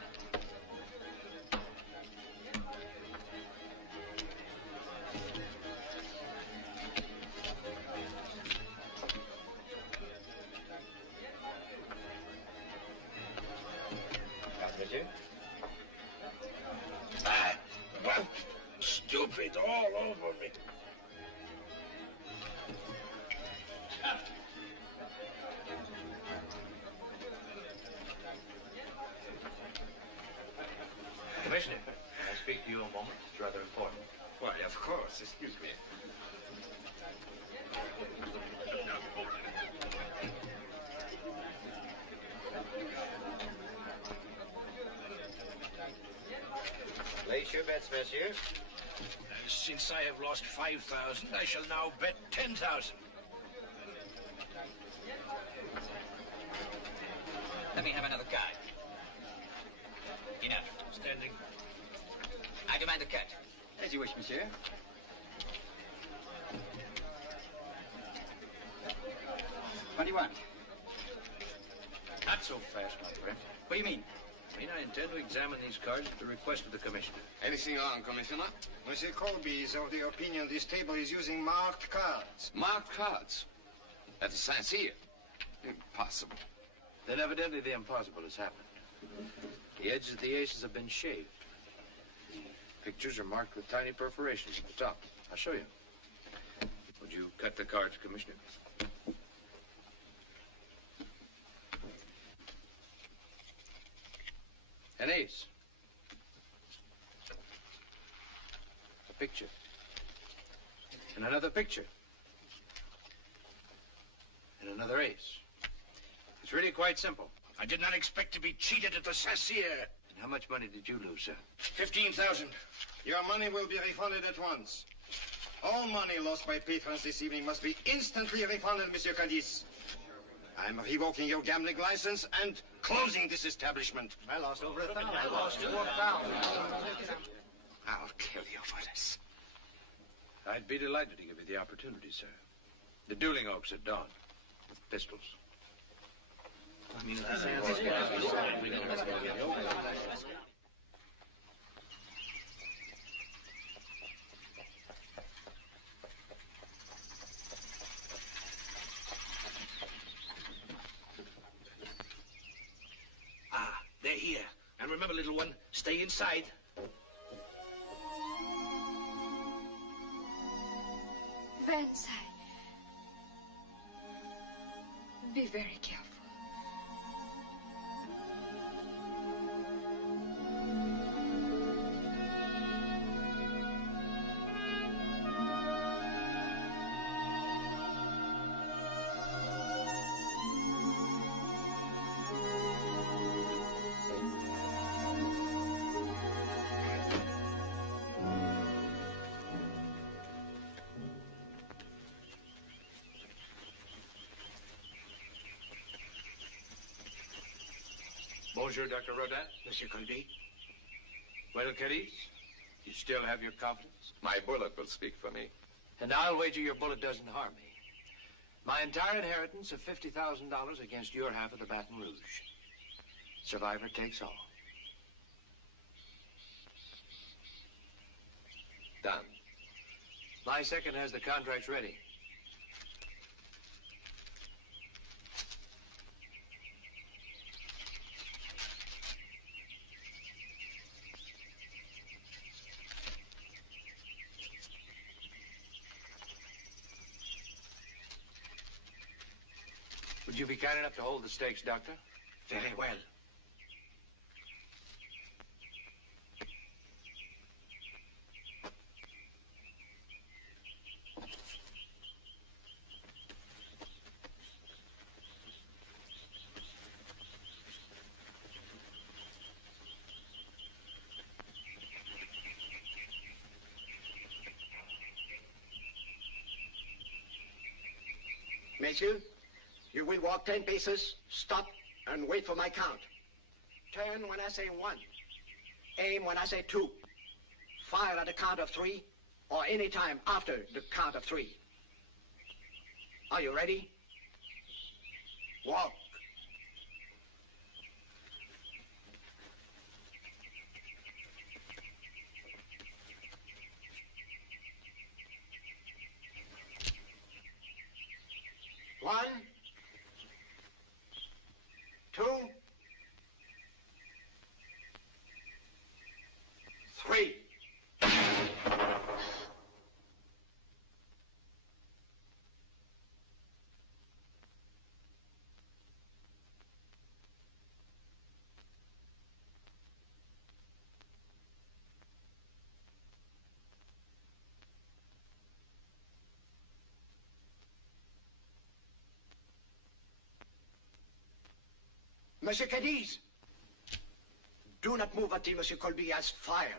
Monsieur? Ah, well, stupid all over me. Commissioner, can I speak to you a moment? It's rather important. Why, of course. Excuse me. Place your bets, monsieur. Since I have lost 5,000, I shall now bet 10,000. Let me have another card. Enough. Standing. I demand a cut. As you wish, monsieur. What do you want? Not so fast, my friend. What do you mean? I mean, I intend to examine these cards at the request of the commissioner. Anything wrong, Commissioner? Monsieur Colby is of the opinion this table is using marked cards. Marked cards? At the Saint-Cyr? Impossible. Then evidently the impossible has happened. The edges of the aces have been shaved. The pictures are marked with tiny perforations at the top. I'll show you. Would you cut the cards, Commissioner? An ace. A picture. And another picture. And another ace. It's really quite simple. I did not expect to be cheated at the Saint-Cyr. And how much money did you lose, sir? 15,000. Your money will be refunded at once. All money lost by patrons this evening must be instantly refunded, Monsieur Cadiz. I'm revoking your gambling license and closing this establishment. I lost over 1,000. I lost 4,000. I'll kill you for this. I'd be delighted to give you the opportunity, sir. The dueling oaks at dawn, with pistols. Ah, they're here. And remember, little one, stay inside. Vance, be very careful. Bonjour, Dr. Rodin. Monsieur Colby. Well, Cadiz, you still have your confidence? My bullet will speak for me. And I'll wager your bullet doesn't harm me. My entire inheritance of $50,000 against your half of the Baton Rouge. Survivor takes all. Done. My second has the contracts ready. Would you be kind enough to hold the stakes, Doctor? Very well. Messieurs, you will walk 10 paces, stop, and wait for my count. Turn when I say 1. Aim when I say 2. Fire at the count of 3, or any time after the count of 3. Are you ready? Walk. One, 2, 3. Monsieur Cadiz, do not move until Monsieur Colby has fired.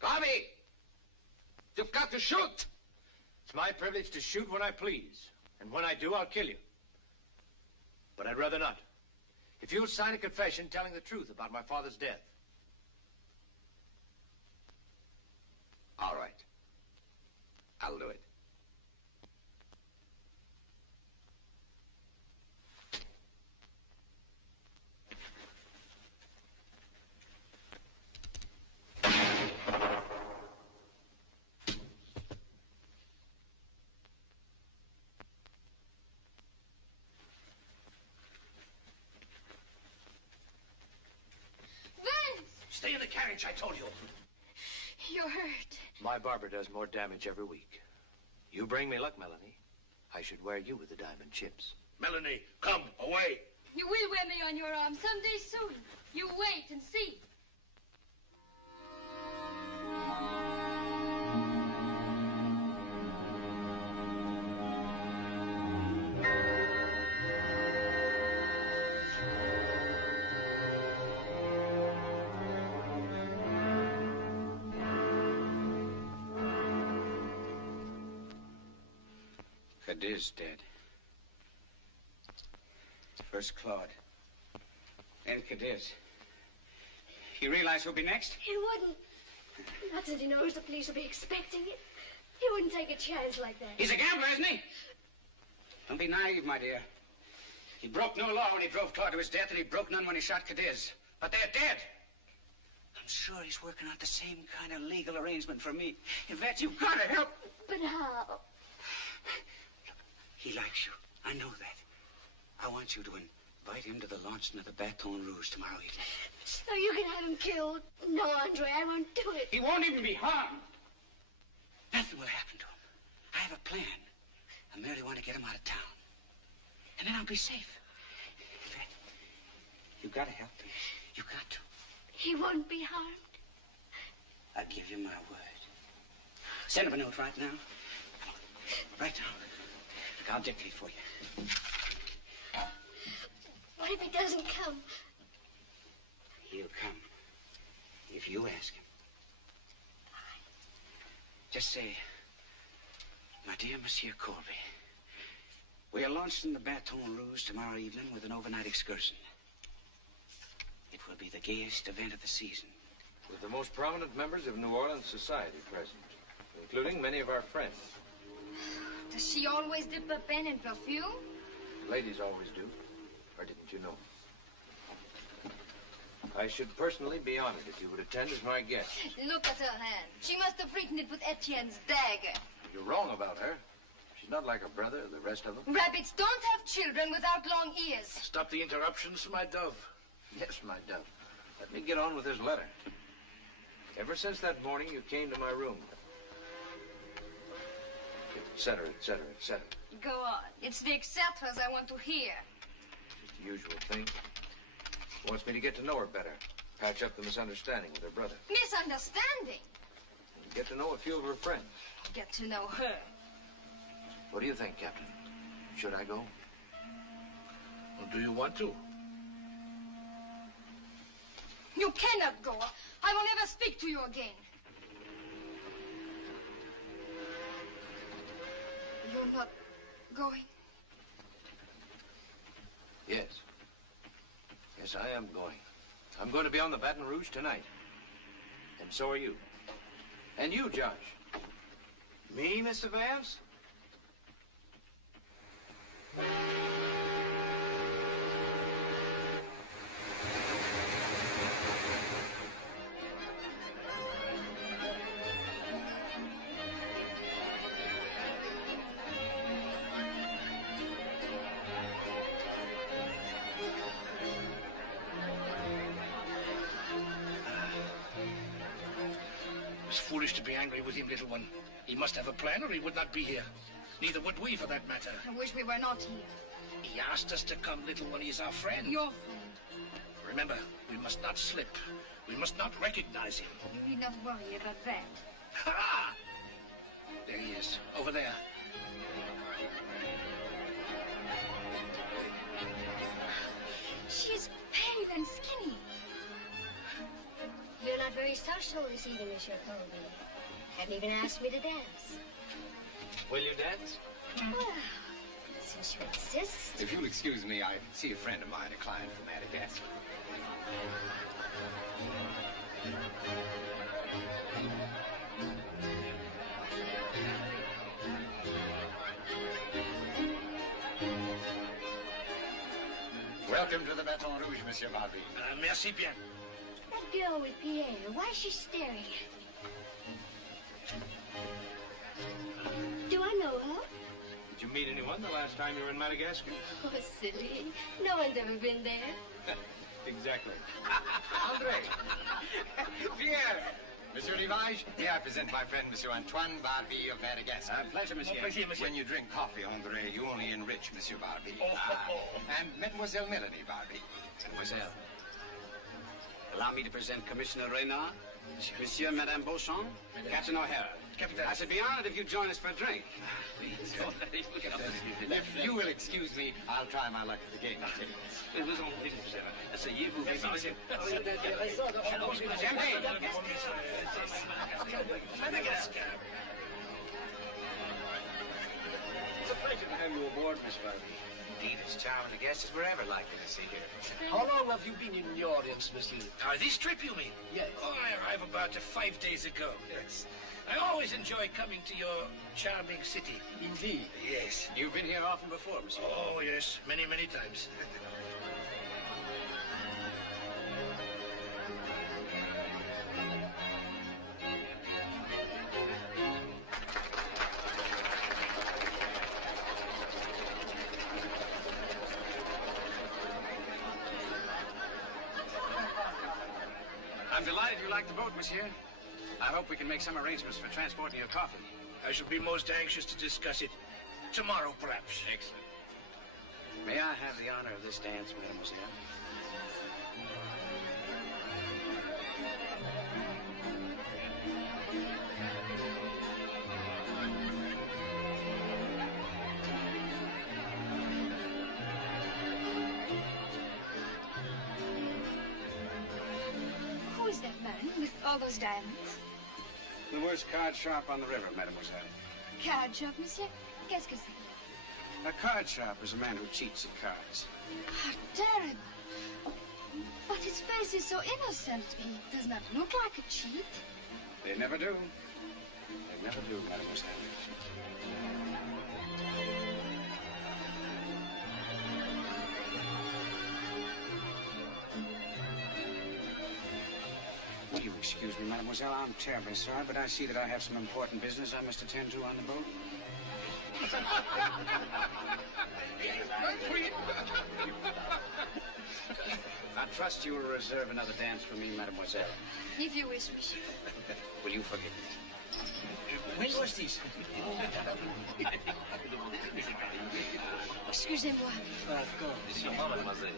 Bobby! You've got to shoot! It's my privilege to shoot when I please. And when I do, I'll kill you. But I'd rather not. If you'll sign a confession telling the truth about my father's death. All right. I'll do it. Stay in the carriage, I told you. You're hurt. My barber does more damage every week. You bring me luck, Melanie. I should wear you with the diamond chips. Melanie, come, away. You will wear me on your arm someday soon. You wait and see. Cadiz dead. First Claude. Then Cadiz. You realize who'll be next? He wouldn't. Not that he knows the police will be expecting it. He wouldn't take a chance like that. He's a gambler, isn't he? Don't be naive, my dear. He broke no law when he drove Claude to his death, and he broke none when he shot Cadiz. But they're dead. I'm sure he's working out the same kind of legal arrangement for me. In fact, you've got to help. But how? He likes you. I know that. I want you to invite him to the launching of the Baton Rouge tomorrow evening. So you can have him killed. No, Andre, I won't do it. He won't even be harmed. Nothing will happen to him. I have a plan. I merely want to get him out of town. And then I'll be safe. In fact, you've got to help him. You've got to. He won't be harmed. I give you my word. Send him a note right now. Right now. Look, I'll dictate for you. What if he doesn't come? He'll come. If you ask him. Just say, my dear Monsieur Colby, we are launching the Baton Rouge tomorrow evening with an overnight excursion. It will be the gayest event of the season. With the most prominent members of New Orleans society present, including many of our friends. Does she always dip her pen in perfume? Ladies always do. Or didn't you know? I should personally be honored if you would attend as my guest. Look at her hand. She must have written it with Etienne's dagger. You're wrong about her. She's not like her brother or the rest of them. Rabbits don't have children without long ears. Stop the interruptions, my dove. Yes, my dove. Let me get on with this letter. Ever since that morning you came to my room, etc., etc., etc. Go on. It's the etceteras I want to hear. Just the usual thing. She wants me to get to know her better. Patch up the misunderstanding with her brother. Misunderstanding? And get to know a few of her friends. Get to know her. What do you think, Captain? Should I go? Well, do you want to? You cannot go. I will never speak to you again. You're not going? Yes. Yes, I am going. I'm going to be on the Baton Rouge tonight. And so are you. And you, Josh. Me, Mr. Vance? It's foolish to be angry with him, little one. He must have a plan or he would not be here. Neither would we, for that matter. I wish we were not here. He asked us to come, little one. He's our friend. Your friend. Remember, we must not slip. We must not recognize him. You need not worry about that. Ha! There he is, over there. She is pale and skinny. You're not very social this evening, Monsieur Colby. Haven't even asked me to dance. Will you dance? Well, since you insist. If you'll excuse me, I see a friend of mine, a client from Madagascar. Welcome to the Baton Rouge, Monsieur Barbie. Merci bien. That girl with Pierre, why is she staring at me? Do I know her? Did you meet anyone the last time you were in Madagascar? Oh, silly. No one's ever been there. Exactly. Andre! Pierre! Monsieur Rivage, may I present my friend, Monsieur Antoine Barbie of Madagascar. Pleasure, monsieur. Plaisir, monsieur. When you drink coffee, Andre, you only enrich Monsieur Barbie. Oh. And Mademoiselle Melanie Barbie. Mademoiselle. Allow me to present Commissioner Reynard, Monsieur and Madame Beauchamp, Captain O'Hara. Captain. I should be honored if you'd join us for a drink. Please. If you will excuse me, I'll try my luck at the game tables. Asseyez-vous. Madagascar. It's a pleasure to have you aboard, Miss Barbie. Indeed, as charming a guest as we're ever likely to see here. How long have you been in the audience, monsieur? This trip, you mean? Yes. Oh, I arrived about 5 days ago. Yes. I always enjoy coming to your charming city. Indeed. Yes. You've been here often before, monsieur. Oh, yes. Many, many times. I'm delighted you like the boat, monsieur. I hope we can make some arrangements for transporting your coffee. I shall be most anxious to discuss it. Tomorrow, perhaps. Excellent. May I have the honor of this dance, mademoiselle? Who is that man with all those diamonds? The worst card shop on the river, mademoiselle. Card shop, monsieur? Qu'est-ce que c'est? A card shop is a man who cheats at cards. How terrible. But his face is so innocent. He does not look like a cheat. They never do. They never do, mademoiselle. Will you excuse me, mademoiselle? I'm terribly sorry, but I see that I have some important business I must attend to on the boat. I trust you will reserve another dance for me, mademoiselle. If you wish, monsieur. Will you forgive me? When was this? Excusez-moi. Mademoiselle.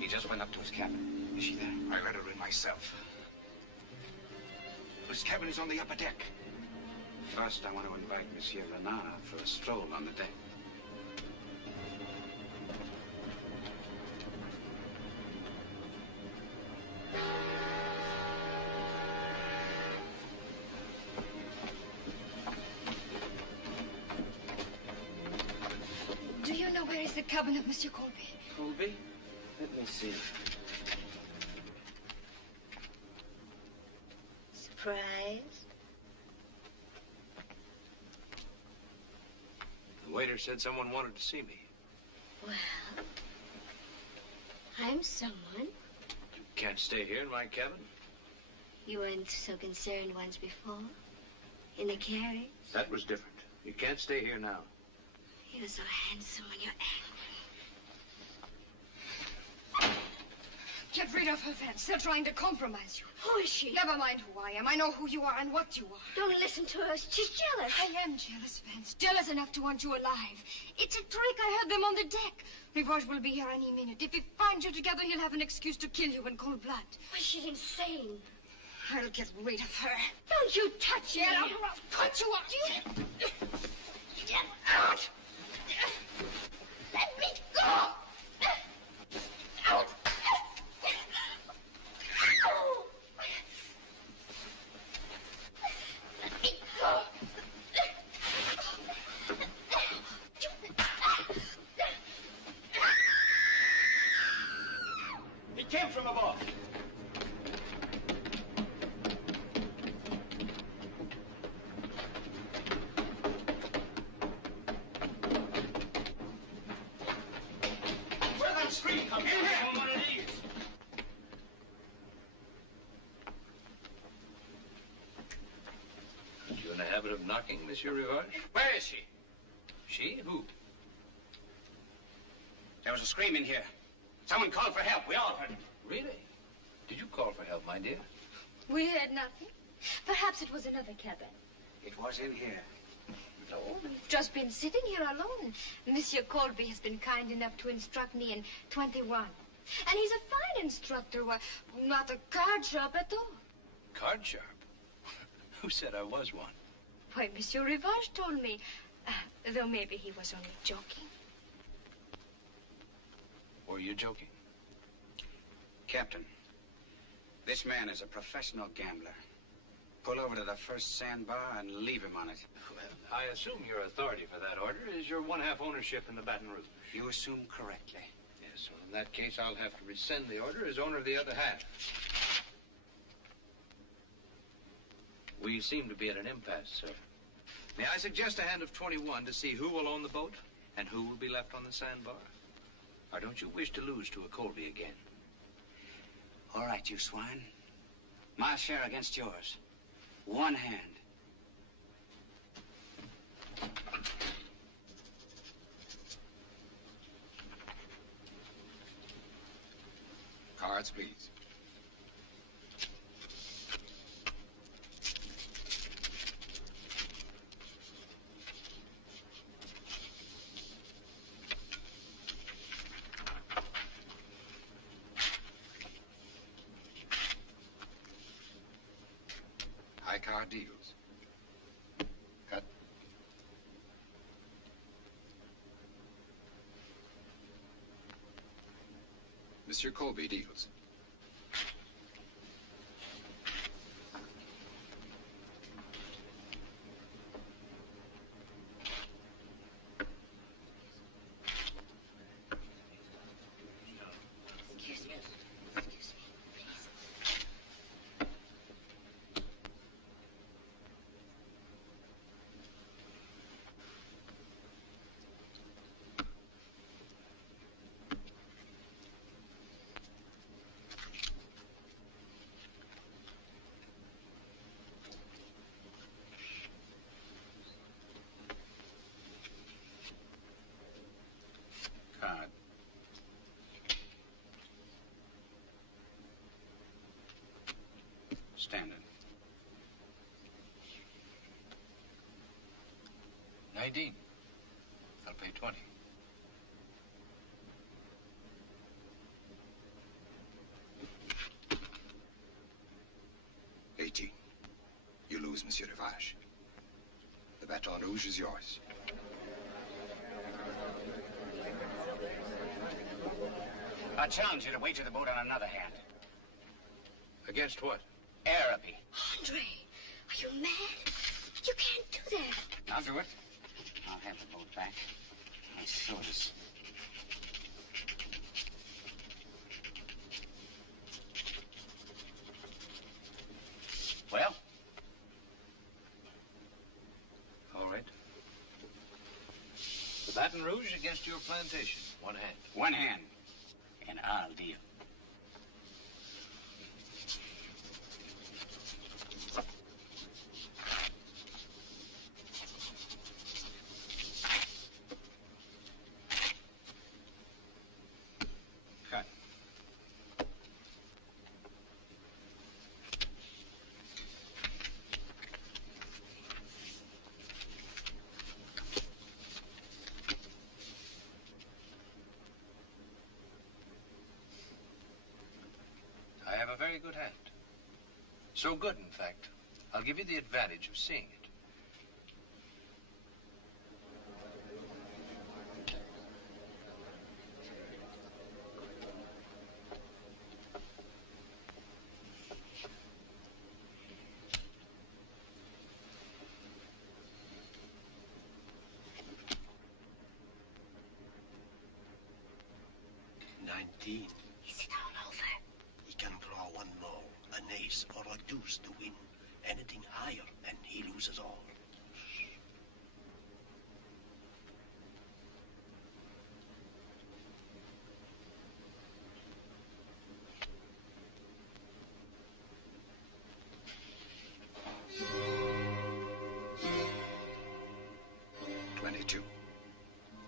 He just went up to his cabin. Is she there? I let her in myself. His cabin is on the upper deck. First, I want to invite Monsieur Renard for a stroll on the deck. Do you know where is the cabin of Monsieur Colby? Colby? Let me see. Surprise? The waiter said someone wanted to see me. Well, I'm someone. You can't stay here in my cabin. You weren't so concerned once before. In the carriage. That was different. You can't stay here now. You're so handsome when you're angry. Get rid of her, Vance. They're trying to compromise you. Who is she? Never mind who I am. I know who you are and what you are. Don't listen to her. She's jealous. I am jealous, Vance. Jealous enough to want you alive. It's a trick. I heard them on the deck. Rivage will be here any minute. If he finds you together, he'll have an excuse to kill you in cold blood. Why, she's insane. I'll get rid of her. Don't you touch me. Get out or I'll cut you up. Get out. Let me go. Out. Let me go. He came from above. Where that screen come in here? One of these. You in the habit of knocking, Monsieur Rivage? Where is she? She? Who? There was a scream in here. Someone called for help. We all heard it. Really? Did you call for help, my dear? We heard nothing. Perhaps it was another cabin. It was in here. No, we've just been sitting here alone. Monsieur Colby has been kind enough to instruct me in 21. And he's a fine instructor. Well, not a card sharp at all. Card sharp? Who said I was one? Why, Monsieur Rivage told me. Though maybe he was only joking. Were you joking? Captain, this man is a professional gambler. Pull over to the first sandbar and leave him on it. Well, I assume your authority for that order is your one-half ownership in the Baton Rouge. You assume correctly. Yes, well, in that case, I'll have to rescind the order as owner of the other half. We seem to be at an impasse, sir. May I suggest a hand of 21 to see who will own the boat and who will be left on the sandbar? Or don't you wish to lose to a Colby again? All right, you swine. My share against yours. One hand. Cards, please. High card deals. Cut. Monsieur Colby deals. Card. Standard. 19. I'll pay 20. $18. lose, Monsieur Rivage. The Baton Rouge is yours. I challenge you to wager the boat on another hand. Against what? Araby. Andre, are you mad? You can't do that. I'll do it. I'll have the boat back. My shoulders. Well? All right. The Baton Rouge against your plantation. One hand. One hand. And I'll deal. Cut. I have a very good hand. So good, in fact, I'll give you the advantage of seeing it. Is it all over? He can draw one more, an ace or a deuce to win. Anything higher, and he loses all.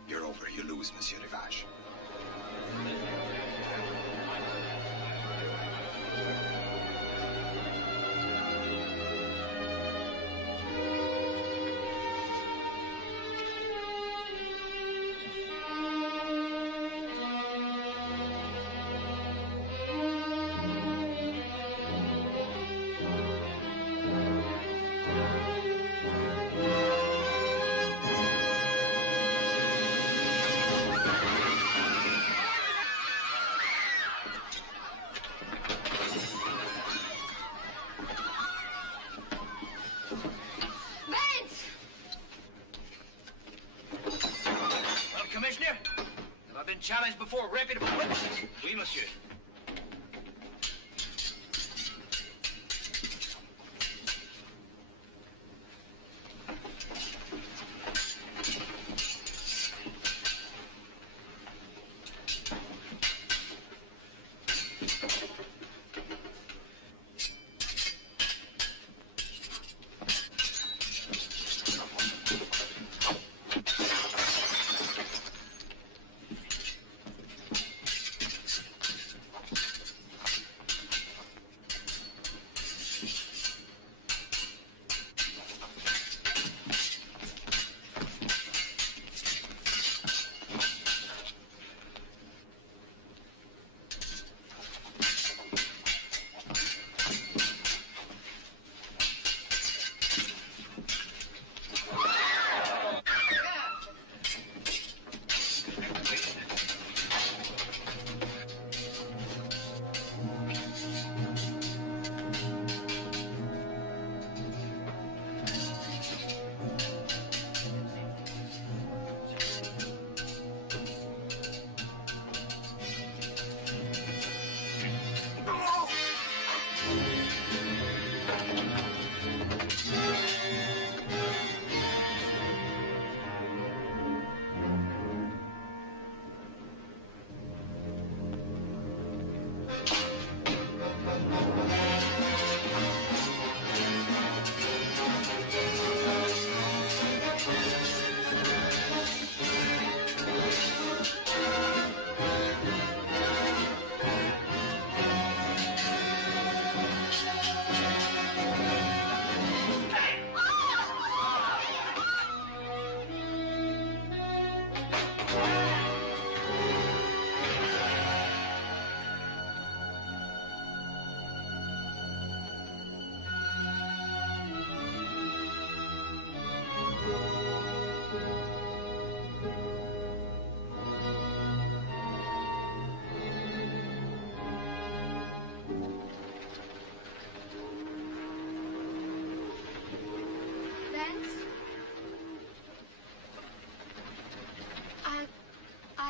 You're over. You lose, Monsieur Rivage. Commissioner, have I been challenged before reputable witnesses? Oui, monsieur.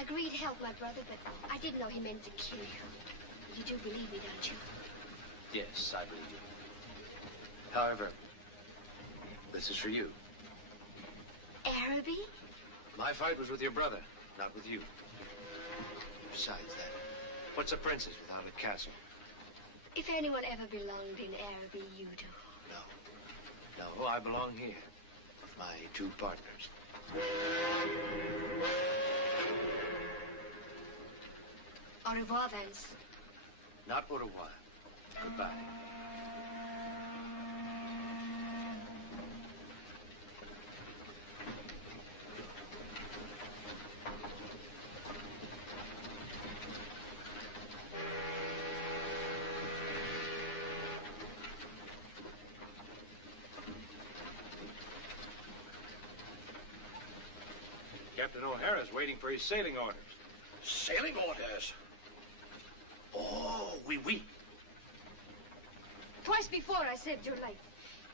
I agreed to help my brother, but I didn't know he meant to kill you. You do believe me, don't you? Yes, I believe you. However, this is for you. Araby? My fight was with your brother, not with you. Besides that, what's a princess without a castle? If anyone ever belonged in Araby, you do. No, I belong here with my two partners. Au revoir, then. Not au revoir. Goodbye. Captain O'Hara's waiting for his sailing orders. Sailing orders? Oh, oui. Twice before I saved your life.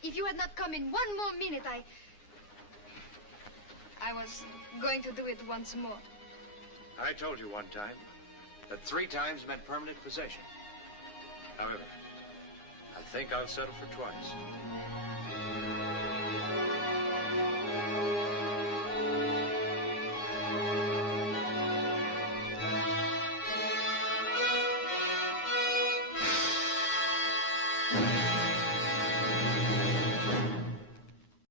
If you had not come in one more minute, I was going to do it once more. I told you one time that 3 times meant permanent possession. However, I think I'll settle for twice.